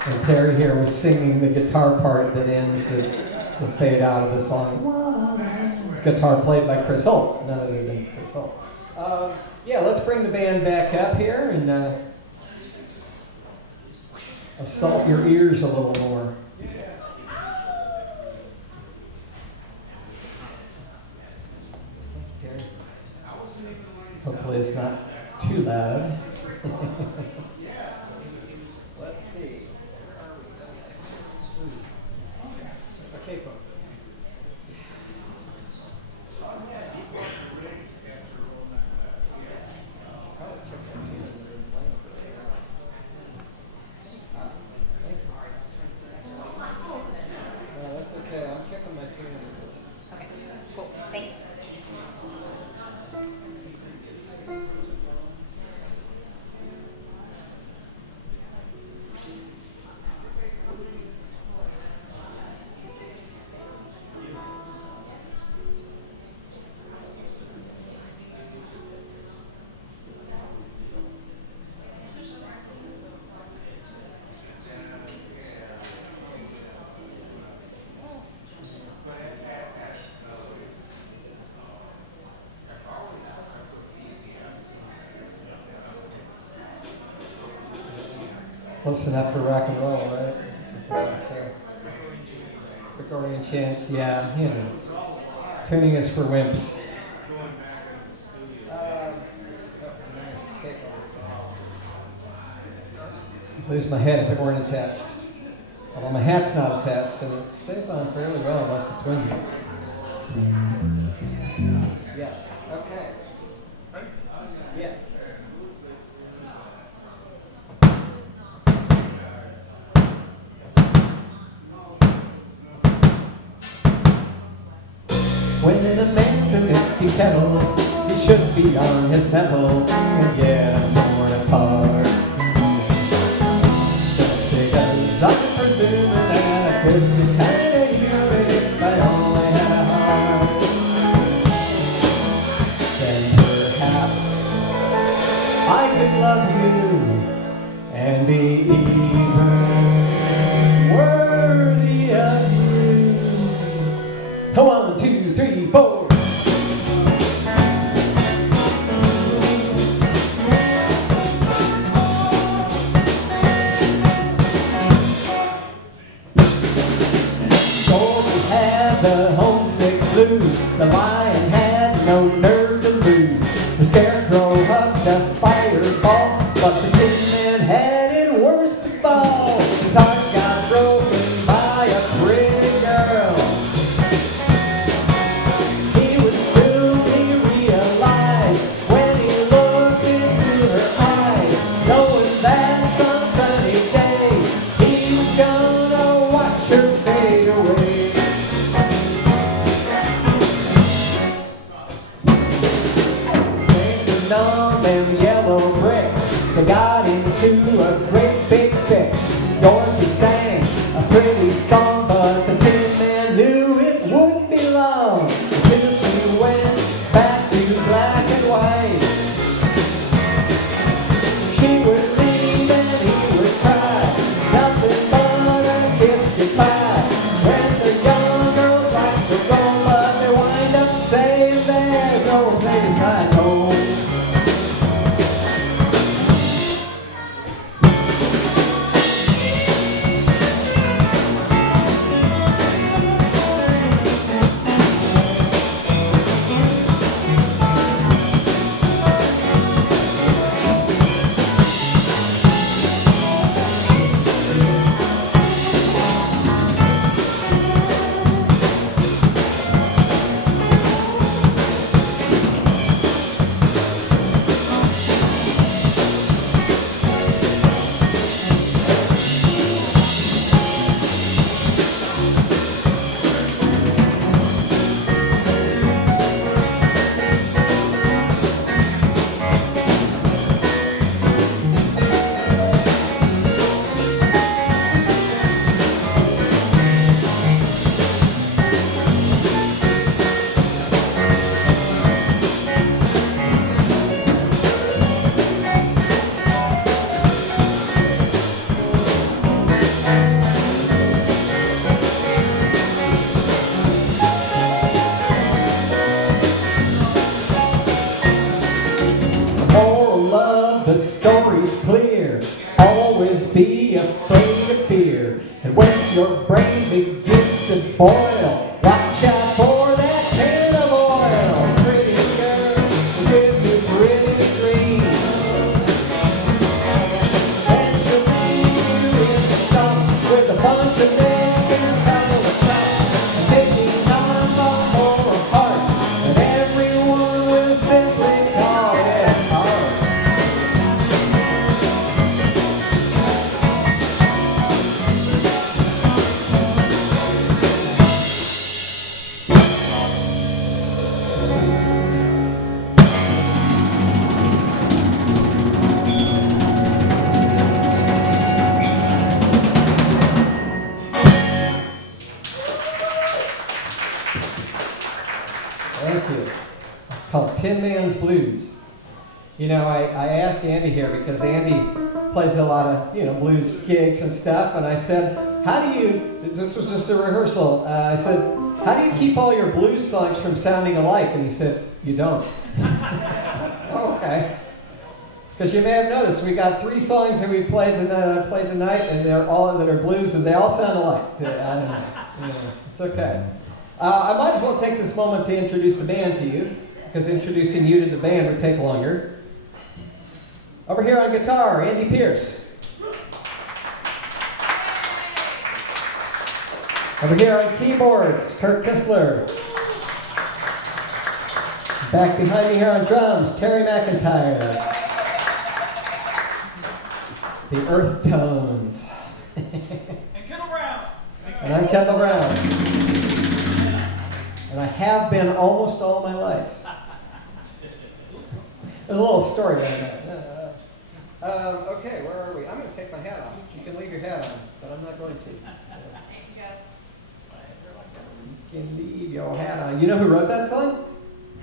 And Terry here was singing the guitar part that ends the fade out of the song. Guitar played by Chris Holt, none other than Chris Holt. Yeah, let's bring the band back up here and assault your ears a little more. Thank you, Terry. Hopefully it's not too loud. Let's see. Okay, folks. That's okay. I'm checking my tuning. Okay, cool, thanks. Close enough for rock and roll, right? Gregorian chants, yeah, you know. Tuning is for wimps. I'd lose my head if it weren't attached. Although my hat's not attached, and it stays on fairly well unless it's windy. Yes. Okay. Yes. When a man's an empty kettle, he should be on his mettle and get torn apart. Just because I'm presuming that I could be kind of human if I only had a heart. Then perhaps I could love you and be even worthy of you. 1, 2, 3, 4. Goldie had the homesick blues. The lion had no nerve to lose. The scarecrow hugged a fireball, but the tin man had it worst of all. His heart got broken by a pretty girl. He would soon realize when he looked into her eyes, knowing that some sunny day he was gonna watch her fade away. Painted on them yellow bricks, they got into a great big fix. Dorothy sang a pretty song, but the tin man knew it wouldn't be long until she went back to black and white. She would leave and he would cry, nothing but a kiss goodbye. When the young girls like to roll, but they wind up saying there's no place like home. And when your brain begins to boil, watch out for that can of oil. Pretty girl with your pretty dreams. And she'll leave you in the shop with a bunch of men and a couple of shots. And taking time off more apart. And everyone will simply call it art. Thank you. It's called Tin Man's Blues. You know, I asked Andy here because Andy plays a lot of, blues gigs and stuff, and I said, this was just a rehearsal, I said, how do you keep all your blues songs from sounding alike? And he said, you don't. Oh, okay. Because you may have noticed, we got 3 songs that we played tonight, and they're all that are blues, and they all sound alike. I don't know. It's okay. I might as well take this moment to introduce the band to you, because introducing you to the band would take longer. Over here on guitar, Andy Pearce. Over here on keyboards, Kistler. Back behind me here on drums, Terry McIntire. The Earth Tones. And Kendall Brown. And I'm Kendall Brown. And I have been almost all my life. There's a little story behind that. Okay, where are we? I'm going to take my hat off. You can leave your hat on, but I'm not going to. There you go. You can leave your hat on. You know who wrote that song?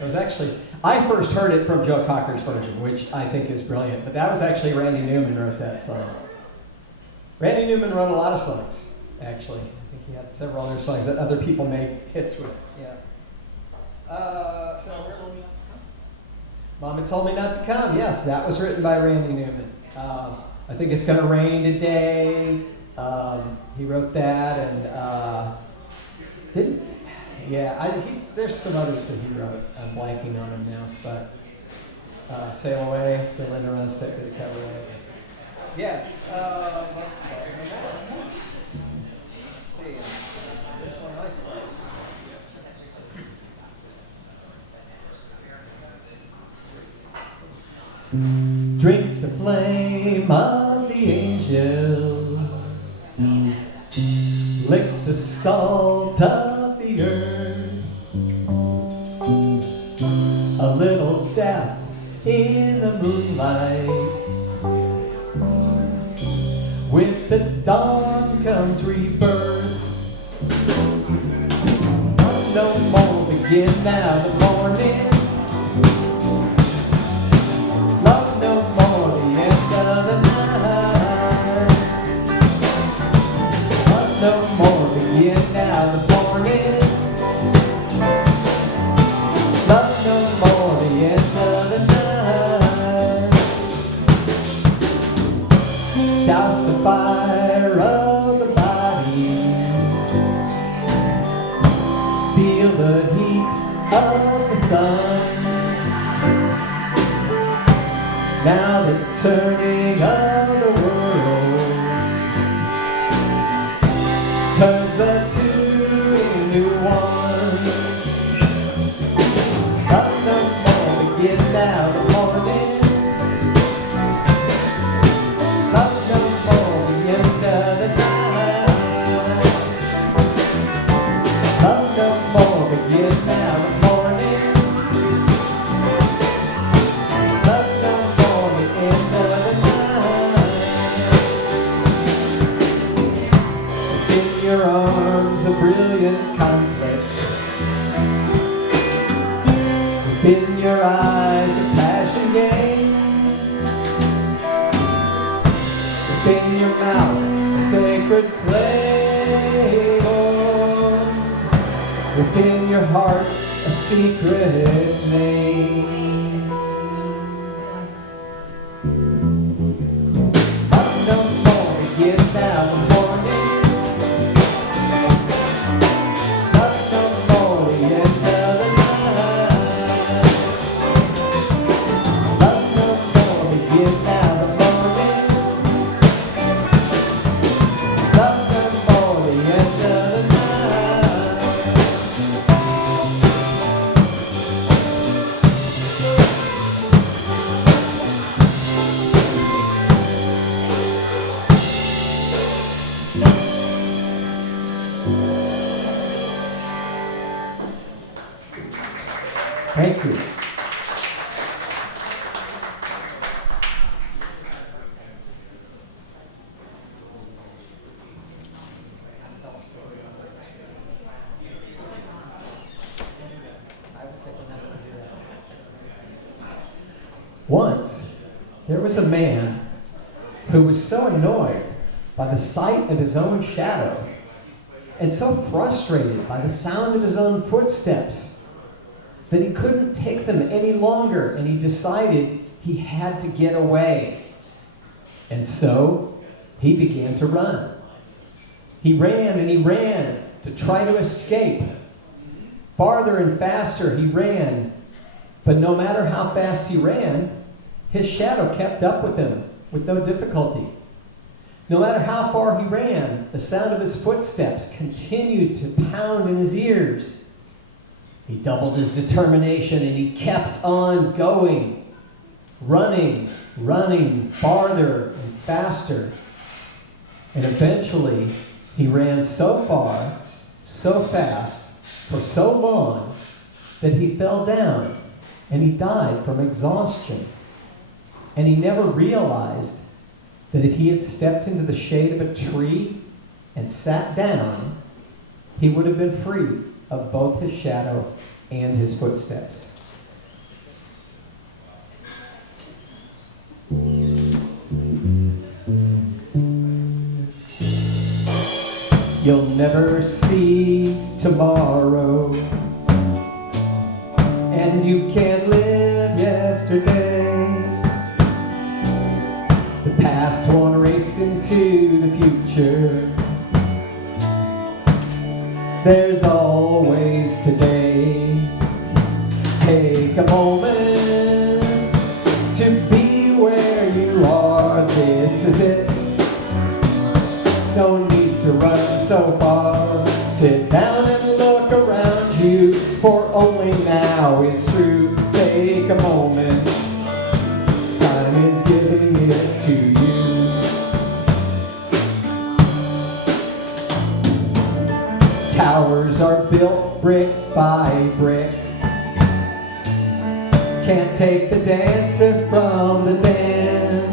It was actually, I first heard it from Joe Cocker's version, which I think is brilliant, but that was actually Randy Newman wrote that song. Randy Newman wrote a lot of songs, actually. I think he had several other songs that other people made hits with. Yeah. Mama Told Me Not to Come. Yes, that was written by Randy Newman. I think It's Gonna Rain Today. He wrote that, and there's some others that he wrote. I'm blanking on them now, but Sail Away, the Linda Runs Stick to the Cabaret. Yes. This one I saw. Drink the flame of the angel, lick the salt of the earth, a little death in the moonlight. With the dawn comes rebirth. No more begin now the morning. Love no more the end of the night. Love no more begin now the morning. Love no more the end of the night. Douse the fire of the body. Feel the heat of the sun. Now the turning of the world turns the two into one. Love no more begin now the morning. Love no more the end of the night. Love no more begin now the morning. Love no more the end of the night. In your arms a brilliant conflict. Within your eyes a passion game. Within your mouth a sacred flame. Within your heart a secret name. Love no more begins now the morning. Thank you. Once, there was a man who was so annoyed by the sight of his own shadow and so frustrated by the sound of his own footsteps that he couldn't take them any longer, and he decided he had to get away. And so he began to run. He ran and he ran to try to escape. Farther and faster he ran, but no matter how fast he ran, his shadow kept up with him with no difficulty. No matter how far he ran, the sound of his footsteps continued to pound in his ears. He doubled his determination and he kept on going, running farther and faster. And eventually, he ran so far, so fast, for so long, that he fell down and he died from exhaustion. And he never realized that if he had stepped into the shade of a tree and sat down, he would have been free of both his shadow and his footsteps. You'll never see tomorrow, and you can't live yesterday. The past won't race into the future. There's always today. Take a moment to be where you are. This is it. No need to run so far. Sit down and look around you, for only now is true. Take a moment. Time is giving it to you. Towers are built brick by brick. Can't take the dancer from the dance.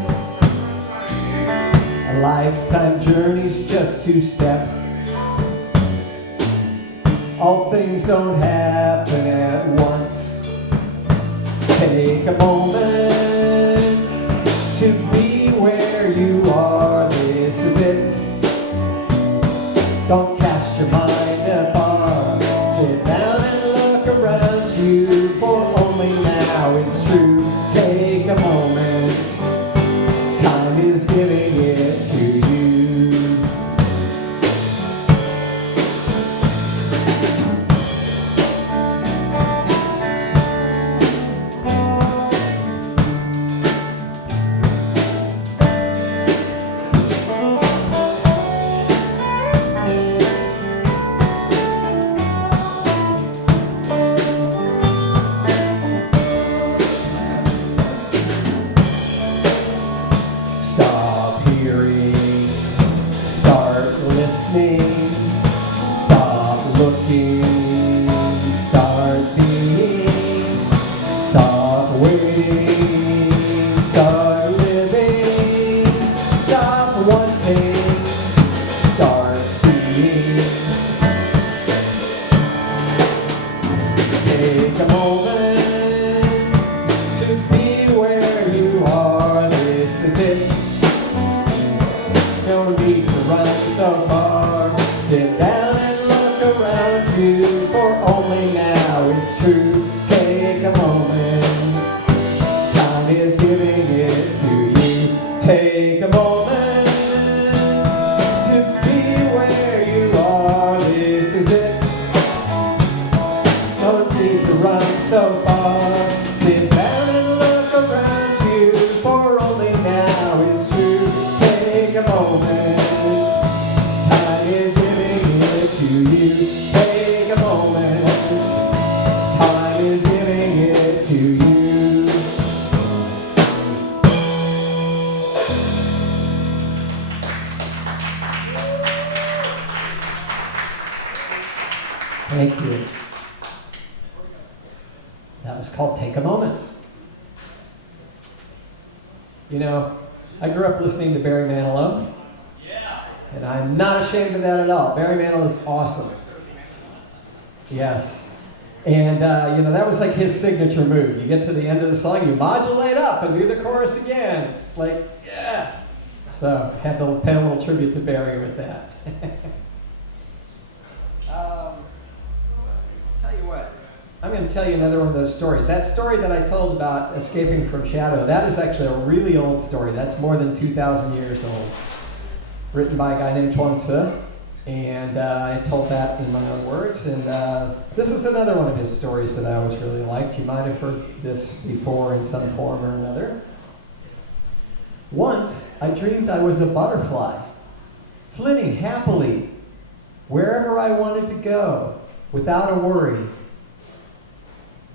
A lifetime journey's just 2 steps. All things don't happen at once. Take a moment to be where you are. This is it. Don't cast your mind afar. Sit down and look around you, for only now it's true. Take a moment. Time is giving it to you. Stop hearing, start listening, stop looking, start being, stop waiting, start living, stop wanting, start being. Take a moment to be where you are. This is it. No need to run so far. Sit down and look around you, for only now it's true. Take a moment. Time is giving it to you. Take a moment to be where you are. This is it. No need to run so far. Sit down and look around you, for only now is true. Take a moment. Time is giving it to you. Take a moment. Time is giving it to you. Thank you. That was called Take a Moment. You know, I grew up listening to Barry Manilow. Yeah. And I'm not ashamed of that at all. Barry Manilow is awesome. Yes. And, that was like his signature move. You get to the end of the song, you modulate up and do the chorus again. It's like, yeah. So I had to pay a little tribute to Barry with that. Tell you what. I'm going to tell you another one of those stories. That story that I told about escaping from shadow, that is actually a really old story. That's more than 2,000 years old. Written by a guy named Chuang Tzu. And I told that in my own words. And this is another one of his stories that I always really liked. You might have heard this before in some form or another. Once, I dreamed I was a butterfly, flitting happily wherever I wanted to go, without a worry.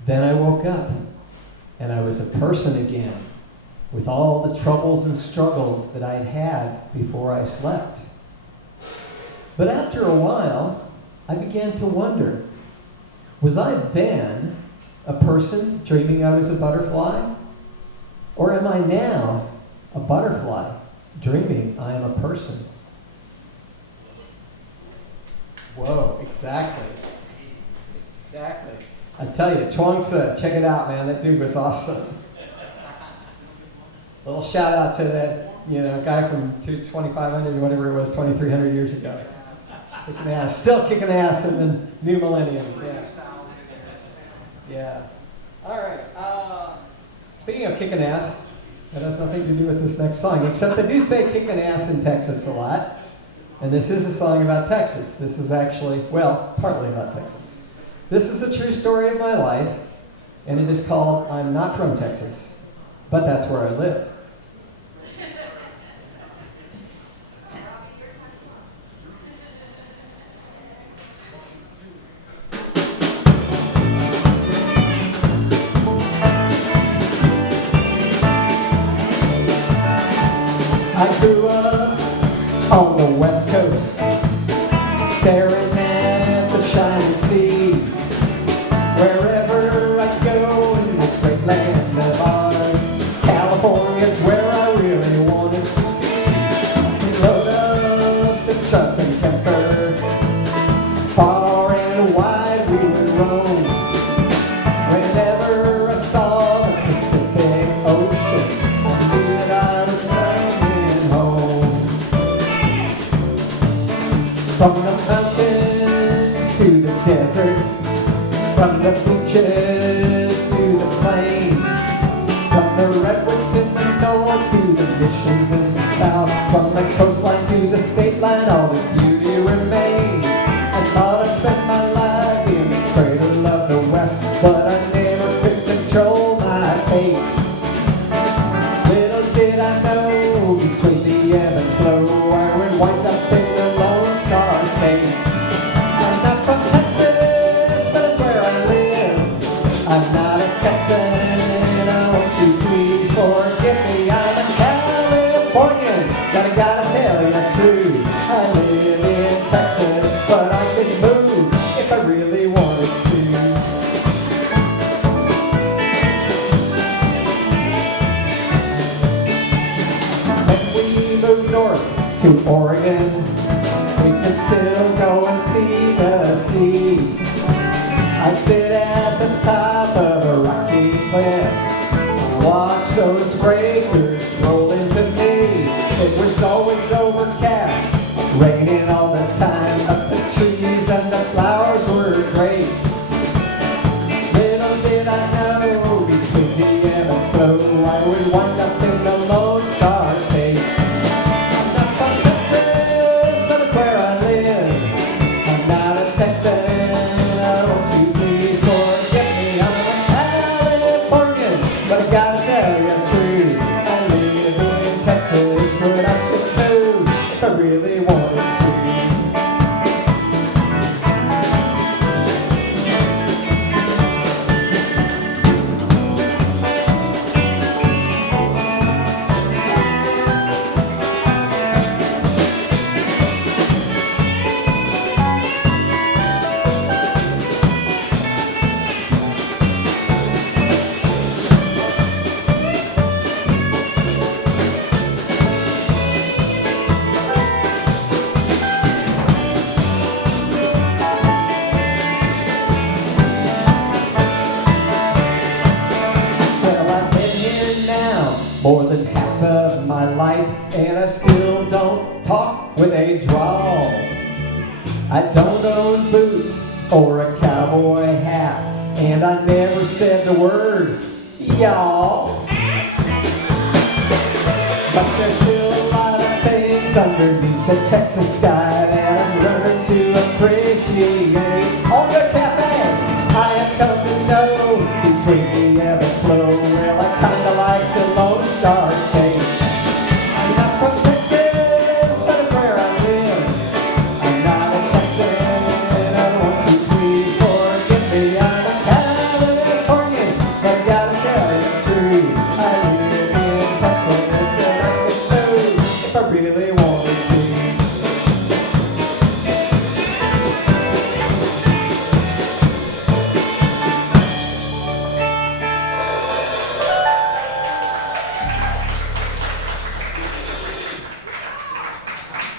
Then I woke up, and I was a person again, with all the troubles and struggles that I had had before I slept. But after a while, I began to wonder, was I then a person dreaming I was a butterfly? Or am I now a butterfly dreaming I am a person? Whoa, exactly. Exactly. I tell you, Chuang Tzu, check it out, man. That dude was awesome. Little shout out to that, guy from 2500 or whatever it was, 2300 years ago. Kicking ass, still kicking ass in the new millennium. Yeah. Yeah. All right. Speaking of kicking ass, that has nothing to do with this next song, except they do say kicking ass in Texas a lot. And this is a song about Texas. This is actually, partly about Texas. This is a true story of my life, and it is called I'm Not From Texas, but That's Where I Live. I grew up on the West Coast, staring at the shining sea. Wherever I go in this great land of ours, California's where I really wanted to be. Load up the truck and camper, far and wide we would roam. Whenever I saw the Pacific Ocean, I knew that I was coming home. From the mountains to the desert, from the beaches to the plains, from the redwoods in the north to the missions in the south, from the coastline to the state line, all the beauty remains. I thought I'd spend my life in the cradle of the West, but I never could control my fate. Little did I know, between the ebb and flow, I would wind up in the Lone Star State. I'm not from Texas, but it's where I live. I'm not a Texan, and I want you please forgive me. I'm a Californian, gotta tell you true. I live in Texas, but I could move if I really wanted to. When we moved north to Oregon, we could still go and see I don't own boots or a cowboy hat, and I never said the word, y'all. But there's still a lot of things underneath the Texas sky that I've learned to appreciate. AllGood Cafe, I have come to know between the ebb and flow. Well, I kinda like the Lone Star State. I'm not from Texas, but it's where I live. I'm not a Texan, and I won't you please forgive me. I'm a Californian, but I gotta tell you the truth. I live in Texas, and I can move if I really wanted to.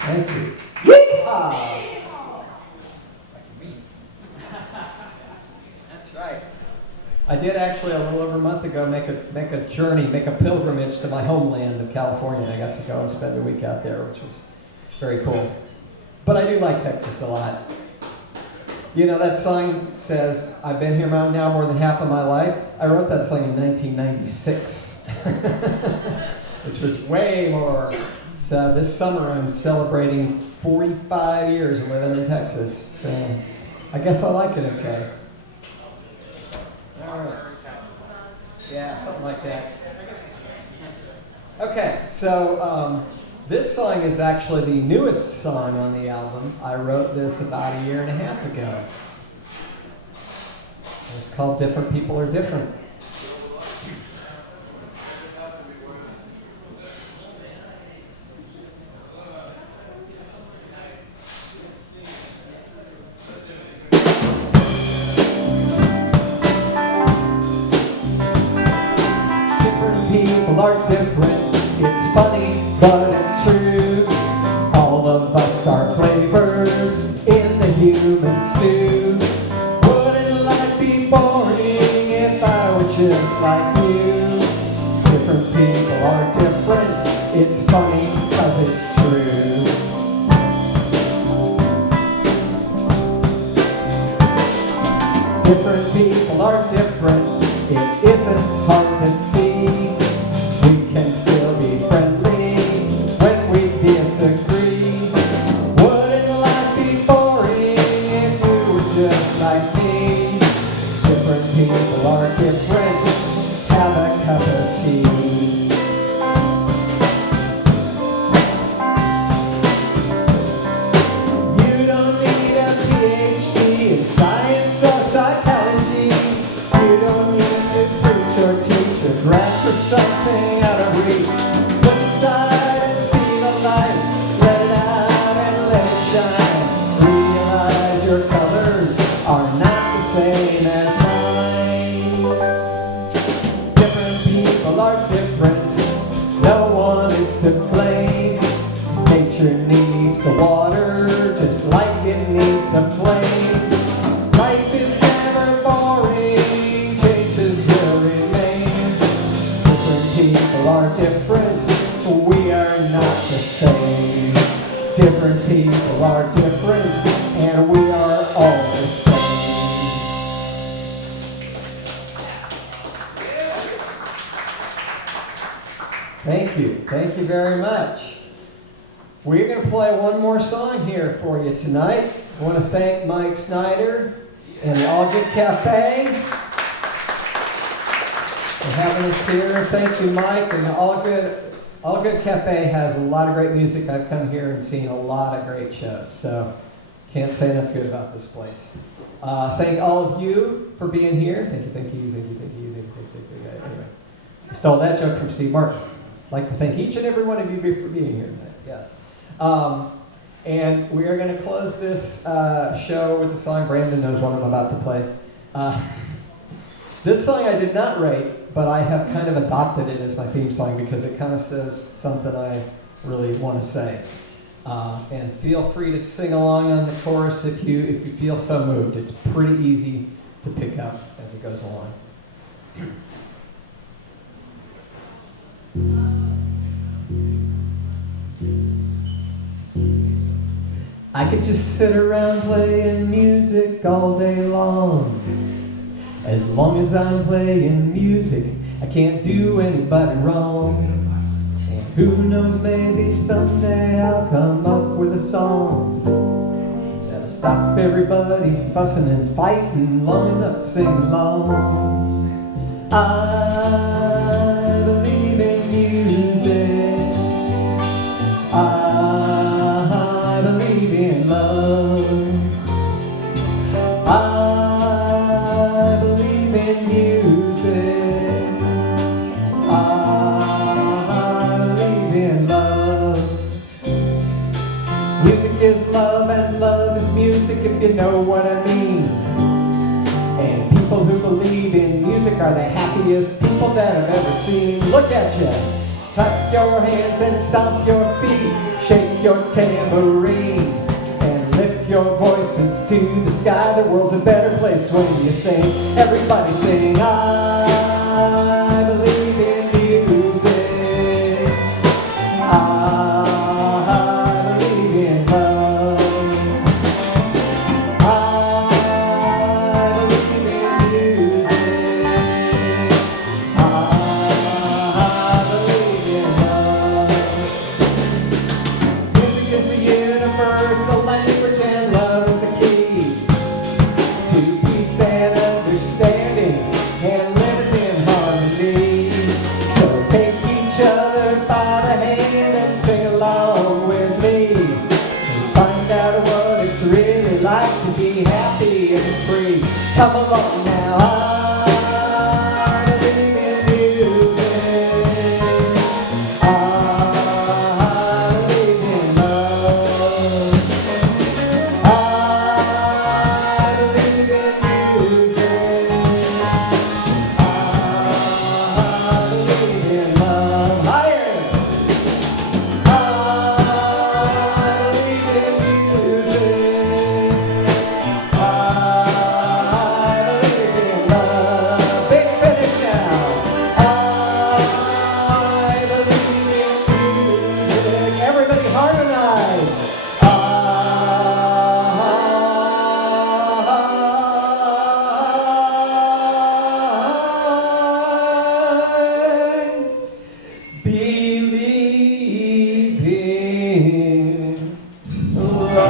Thank you. Yeehaw! That's right. I did actually a little over a month ago make a journey, make a pilgrimage to my homeland of California. I got to go and spend a week out there, which was very cool. But I do like Texas a lot. You know, that song says, I've been here now more than half of my life. I wrote that song in 1996, which was way more. So this summer I'm celebrating 45 years of living in Texas. So I guess I like it okay. All right. Yeah, something like that. Okay, so this song is actually the newest song on the album. I wrote this about a year and a half ago. It's called Different People Are Different. People are different, it's funny, but it's true. All of us are flavors in the human stew. Wouldn't life be boring if I were just like you? Different people are different, it's funny, cause it's true. Different people are different, it isn't hard to see. We can still be friendly when we disagree. Wouldn't life be boring if you were just like me? Different people are different, have a cup of tea. You don't need a PhD in science or psychology. You don't need to preach or teach or grasp for something out of reach. Look inside and see the light. Let it out and let it shine. Realize your colors are not the same as mine. Different people are different. No one is to blame. Nature needs the water just like it needs the flame. Life is never boring, changes will remain. Different people are different, we are not the same. Different people are different, and we are all the same. Thank you very much. We're going to play one more song here for you tonight. I want to thank Mike Snyder and the AllGood Cafe for having us here. Thank you, Mike. And the AllGood Cafe has a lot of great music. I've come here and seen a lot of great shows, so can't say enough good about this place. Thank all of you for being here. Thank you. Anyway, I stole that joke from Steve Martin. I'd like to thank each and every one of you for being here tonight. Yes. And we are going to close this show with the song. Brandon knows what I'm about to play. This song I did not write, but I have kind of adopted it as my theme song because it kind of says something I really want to say. And feel free to sing along on the chorus if you feel so moved. It's pretty easy to pick up as it goes along. I could just sit around playing music all day long. As long as I'm playing music, I can't do anybody wrong. And who knows, maybe someday I'll come up with a song that'll stop everybody fussing and fighting long enough to sing along. I believe in music. I believe in love. I believe in music. I believe in love. Music is love and love is music, if you know what I mean. And people who believe in music are the happiest people that I've ever seen. Look at you. Clap your hands and stomp your feet. Shake your tambourine and lift your voices to the sky. The world's a better place when you sing. Everybody sing, I believe in music. I believe in love. I believe in music. I believe in love. Music is the universal language and love is the key to peace and understanding and living in harmony. So take each other by the hand and sing along with me and find out what it's really like to be happy and free. Come along now. I believe in music. I believe in love. I believe in music. I believe in love. Higher. I believe in music. I believe in love. Big finish now. I believe in music. Everybody harmonize. I believe in love.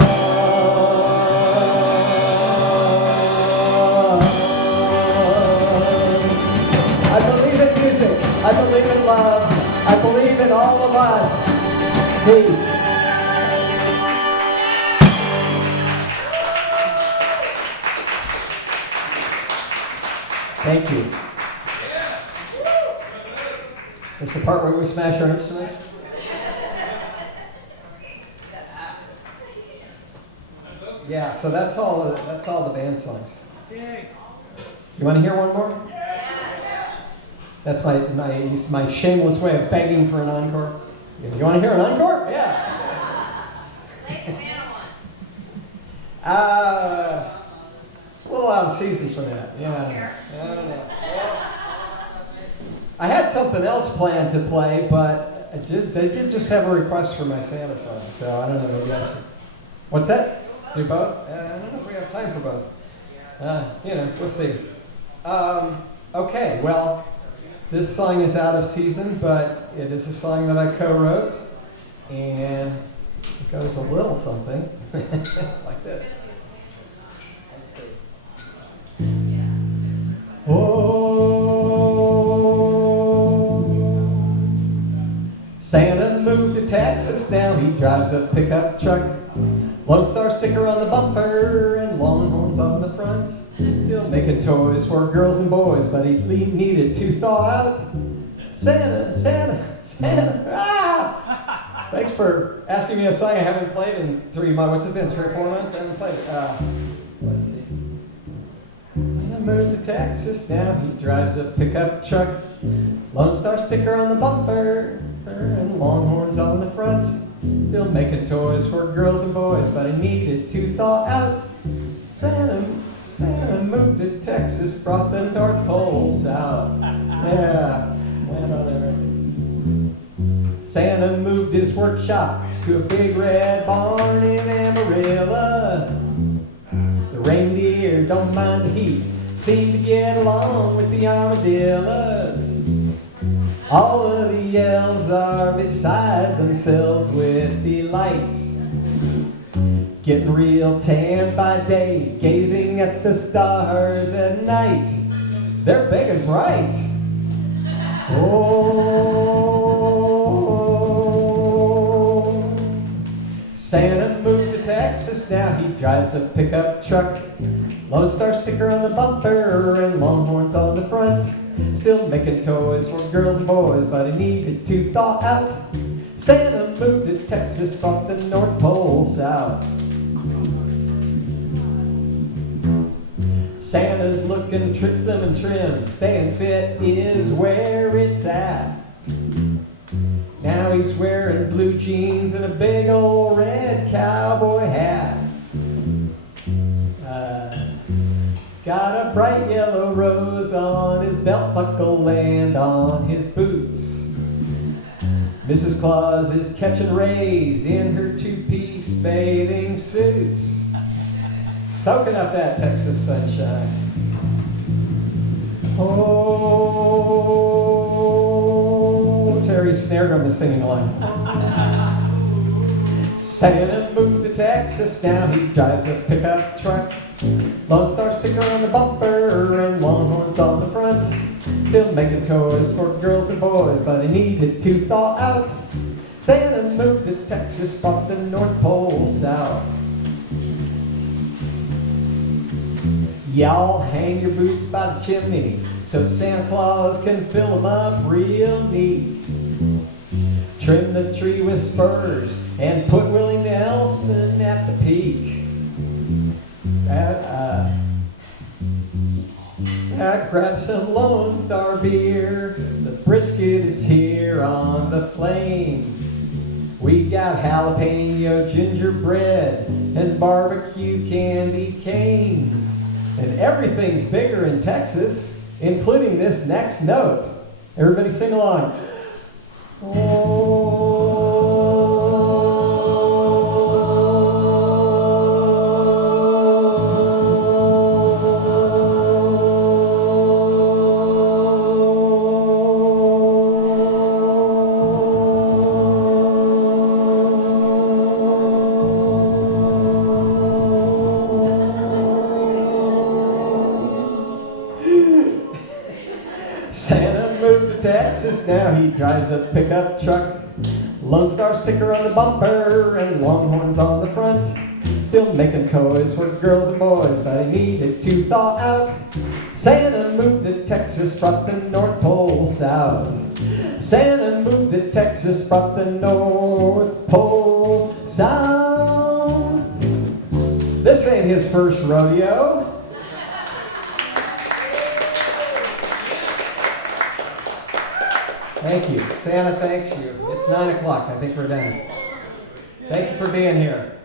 I believe in music. I believe in love. I believe in all of us. Peace. Thank you. This is the part where we smash our instruments. Yeah, so that's all the band songs. Yay. You want to hear one more? That's my shameless way of begging for an encore. You want to hear an encore? Yeah. Play the Santa one. It's a little out of season for that. Yeah. I don't know. I had something else planned to play, but they did just have a request for my Santa song, so I don't know. Maybe I should. What's that? Do both? I don't know if we have time for both. We'll see. Okay, well, this song is out of season, but it is a song that I co-wrote, and it goes a little something like this. Oh, Santa moved to Texas, now he drives a pickup truck. Lone Star sticker on the bumper and Longhorns on the front. Still making toys for girls and boys, but he needed to thaw out. Santa, ah! Thanks for asking me a song I haven't played in 3 months. What's it been, 3 or 4 months? I haven't played it. Let's see. Santa moved to Texas, now he drives a pickup truck. Lone Star sticker on the bumper and Longhorns on the front. Still making toys for girls and boys, but he needed to thaw out. Santa moved to Texas, brought the North Pole south. Yeah, went on there. Santa moved his workshop to a big red barn in Amarillo. The reindeer don't mind the heat, seem to get along with the armadillos. All of the elves are beside themselves with delight, getting real tan by day, gazing at the stars at night. They're big and bright. Oh, Santa moved to Texas, now he drives a pickup truck. Lone Star sticker on the bumper and Longhorns on the front. Still making toys for girls and boys, but he needed to thaw out. Santa moved to Texas from the North Pole South. Santa's looking slim and trim, staying fit is where it's at. Now he's wearing blue jeans and a big old red cowboy hat. Got a bright yellow rose on his belt buckle and on his boots. Mrs. Claus is catching rays in her two-piece bathing suits, soaking up that Texas sunshine. Oh, Terry's snare drum is singing along. Santa moved to Texas, now he drives a pickup truck. Lone Star sticker on the bumper and Longhorns on the front. Still making toys for girls and boys, but he needed to thaw out. Santa moved to Texas from the North Pole South. Y'all hang your boots by the chimney so Santa Claus can fill them up real neat. Trim the tree with spurs and put Willie Nelson at the peak. Grab some Lone Star beer. The brisket is here on the flame. We got jalapeno gingerbread and barbecue candy canes. And everything's bigger in Texas, including this next note. Everybody sing along. Oh. Santa moved to Texas, now he drives a pickup truck. Lone Star sticker on the bumper and Longhorns on the front. Still making toys for girls and boys, but he needed to thaw out. Santa moved to Texas from the North Pole South. Santa moved to Texas from the North Pole South. This ain't his first rodeo. Thank you. Santa thanks you. It's 9 o'clock. I think we're done. Thank you for being here.